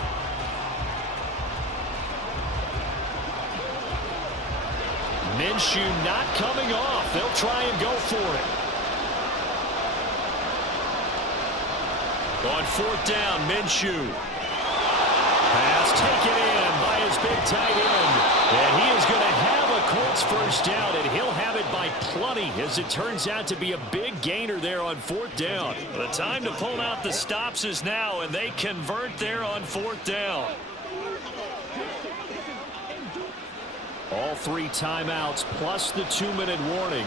Minshew not coming off. They'll try and go for it. On 4th down, Minshew. Pass taken in by his big tight end. And he is going to have a Colts first down, and he'll have it by plenty, as it turns out to be a big gainer there on 4th down. The time to pull out the stops is now, and they convert there on 4th down. All 3 timeouts plus the 2-minute warning.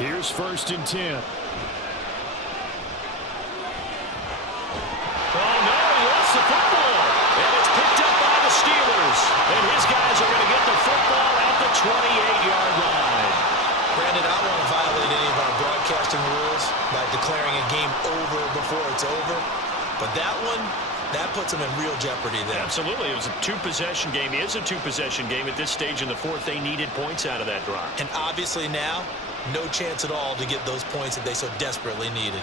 Here's 1st and 10. Oh, no, he lost the football. And it's picked up by the Steelers. And his guys are going to get the football at the 28-yard line. Brandon, I don't want to violate any of our broadcasting rules by declaring a game over before it's over. But that one, that puts them in real jeopardy there. Absolutely. It was a 2-possession game. It is a 2-possession game at this stage in the 4th. They needed points out of that drive. And obviously now, no chance at all to get those points that they so desperately needed.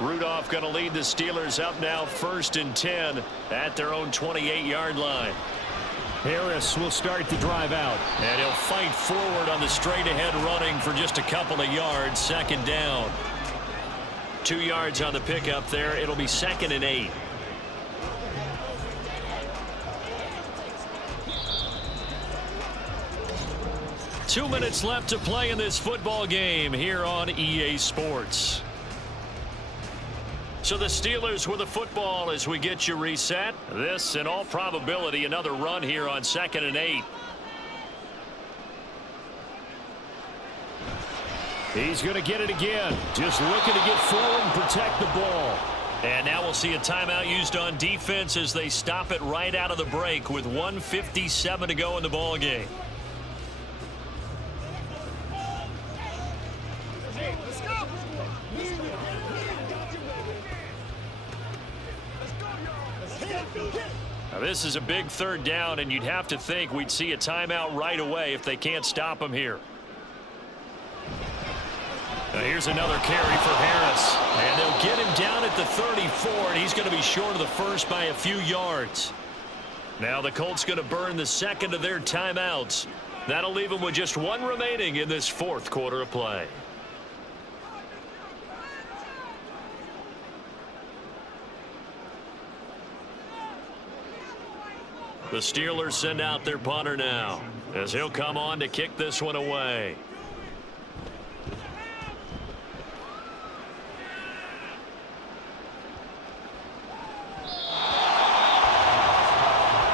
Rudolph going to lead the Steelers up now 1st and 10 at their own 28-yard line. Harris will start the drive out. And he'll fight forward on the straight-ahead running for just a couple of yards. 2nd down. 2 yards on the pickup there. It'll be 2nd and 8. Two minutes left to play in this football game here on EA Sports. So the Steelers with the football as we get you reset. This, in all probability, another run here on 2nd and 8. He's going to get it again. Just looking to get forward and protect the ball. And now we'll see a timeout used on defense as they stop it right out of the break with 1:57 to go in the ball game. Now this is a big 3rd down, and you'd have to think we'd see a timeout right away if they can't stop him here. Now here's another carry for Harris. And they'll get him down at the 34, and he's going to be short of the first by a few yards. Now the Colts going to burn the 2nd of their timeouts. That'll leave them with just 1 remaining in this 4th quarter of play. The Steelers send out their punter now as he'll come on to kick this one away.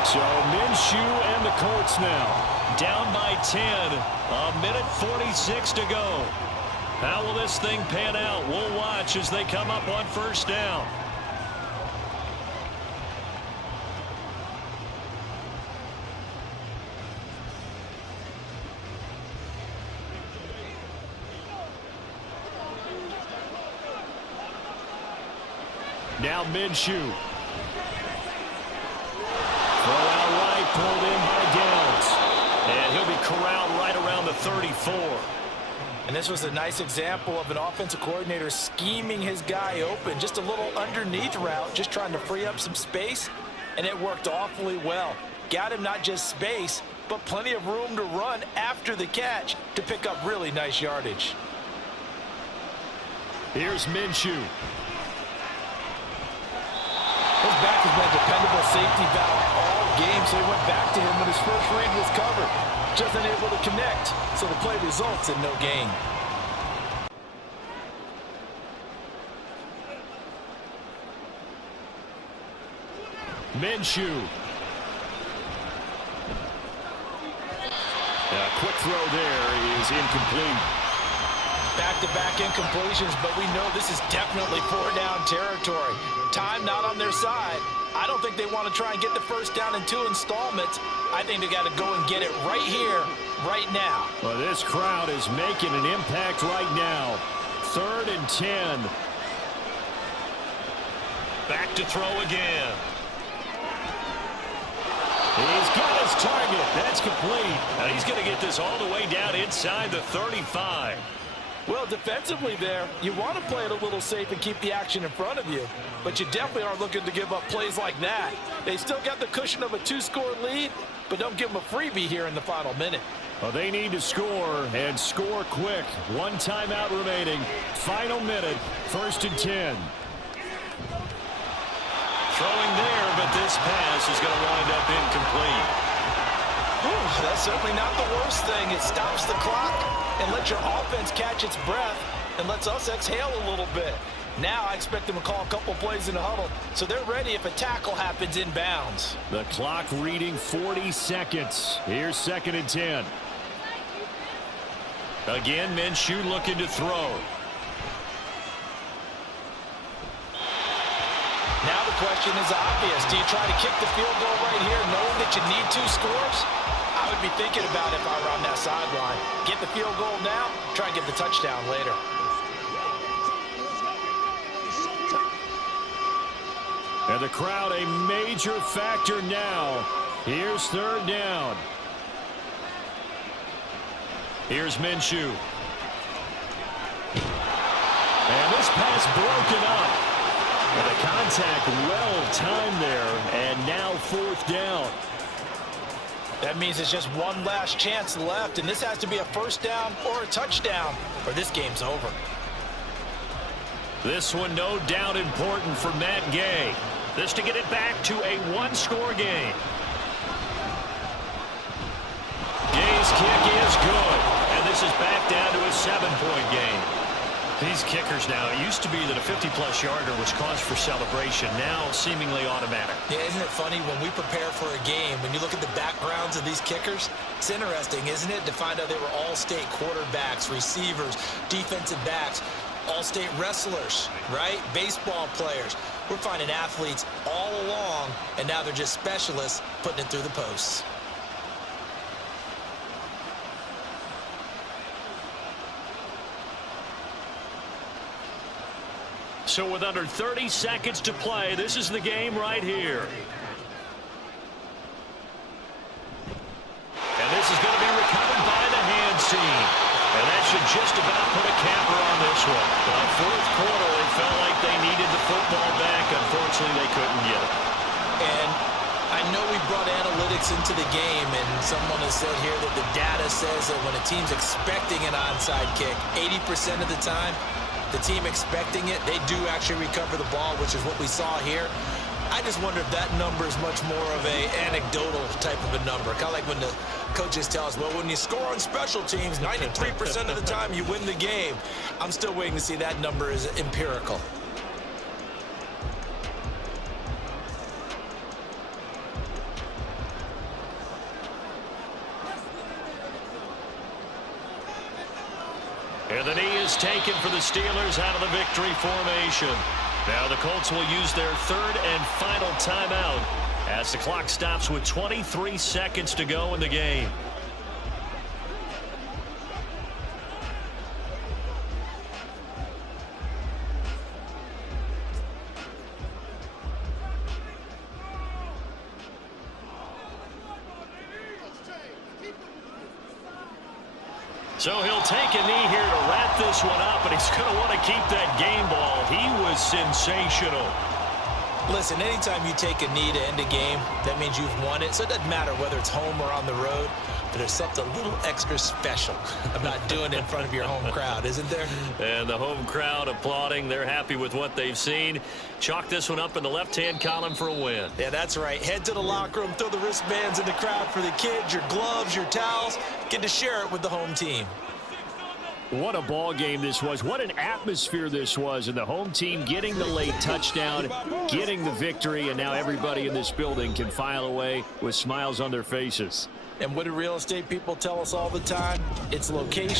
So Minshew and the Colts now down by 10. 1:46 to go. How will this thing pan out? We'll watch as they come up on 1st down. Now Minshew. Throw out right, pulled in by Downs. And he'll be corralled right around the 34. And this was a nice example of an offensive coordinator scheming his guy open. Just a little underneath route, just trying to free up some space. And it worked awfully well. Got him not just space, but plenty of room to run after the catch to pick up really nice yardage. Here's Minshew. His back has been a dependable safety valve all game, so he went back to him when his first read was covered. Just unable to connect, so the play results in no gain. Minshew. A quick throw there is incomplete. Back-to-back incompletions, but we know this is definitely 4-down territory. Time not on their side. I don't think they want to try and get the 1st down in 2 installments. I think they got to go and get it right here, right now. Well, this crowd is making an impact right now. 3rd and 10. Back to throw again. He's got his target. That's complete. Now he's going to get this all the way down inside the 35. Well, defensively there, you want to play it a little safe and keep the action in front of you. But you definitely aren't looking to give up plays like that. They still got the cushion of a 2-score lead, but don't give them a freebie here in the final minute. Well, they need to score, and score quick. 1 timeout remaining. Final minute, 1st and 10. Throwing there, but this pass is going to wind up incomplete. Whew, that's certainly not the worst thing. It stops the clock and lets your offense catch its breath and lets us exhale a little bit. Now I expect them to call a couple plays in the huddle, so they're ready if a tackle happens inbounds. The clock reading 40 seconds. Here's 2nd and 10. Again, Minshew looking to throw. Now the question is obvious. Do you try to kick the field goal right here knowing that you need 2 scores? I would be thinking about it if I were on that sideline. Get the field goal now, try and get the touchdown later. And the crowd a major factor now. Here's 3rd down. Here's Minshew. And this pass broken up. And the contact well timed there, and now 4th down. That means it's just one last chance left, and this has to be a first down or a touchdown, or this game's over. This one no doubt important for Matt Gay. This to get it back to a one-score game. Gay's kick is good, and this is back down to a 7-point game. These kickers now, it used to be that a 50-plus yarder was cause for celebration. Now seemingly automatic. Yeah, isn't it funny when we prepare for a game, when you look at the backgrounds of these kickers, it's interesting, isn't it, to find out they were all-state quarterbacks, receivers, defensive backs, all-state wrestlers, right? Baseball players. We're finding athletes all along, and now they're just specialists putting it through the posts. So with under 30 seconds to play, this is the game right here. And this is going to be recovered by the hand team. And that should just about put a capper on this one. Well, 4th quarter, they felt like they needed the football back. Unfortunately, they couldn't get it. And I know we brought analytics into the game, and someone has said here that the data says that when a team's expecting an onside kick, 80% of the time, the team expecting it, they do actually recover the ball, which is what we saw here. I just wonder if that number is much more of a anecdotal type of a number. Kind of like when the coaches tell us, well, when you score on special teams, 93% of the time you win the game. I'm still waiting to see that number is empirical. And the knee is taken for the Steelers out of the victory formation. Now the Colts will use their 3rd and final timeout as the clock stops with 23 seconds to go in the game. So he'll take a knee here to wrap this one up, and he's going to want to keep that game ball. He was sensational. Listen, anytime you take a knee to end a game, that means you've won it. So it doesn't matter whether it's home or on the road, but there's something a little extra special about doing it in front of your home crowd, isn't there? And the home crowd applauding. They're happy with what they've seen. Chalk this one up in the left-hand column for a win. Yeah, that's right. Head to the locker room, throw the wristbands in the crowd for the kids, your gloves, your towels. Get to share it with the home team. What a ball game this was. What an atmosphere this was. And the home team getting the late touchdown, getting the victory, and now everybody in this building can file away with smiles on their faces. And what do real estate people tell us all the time? It's location.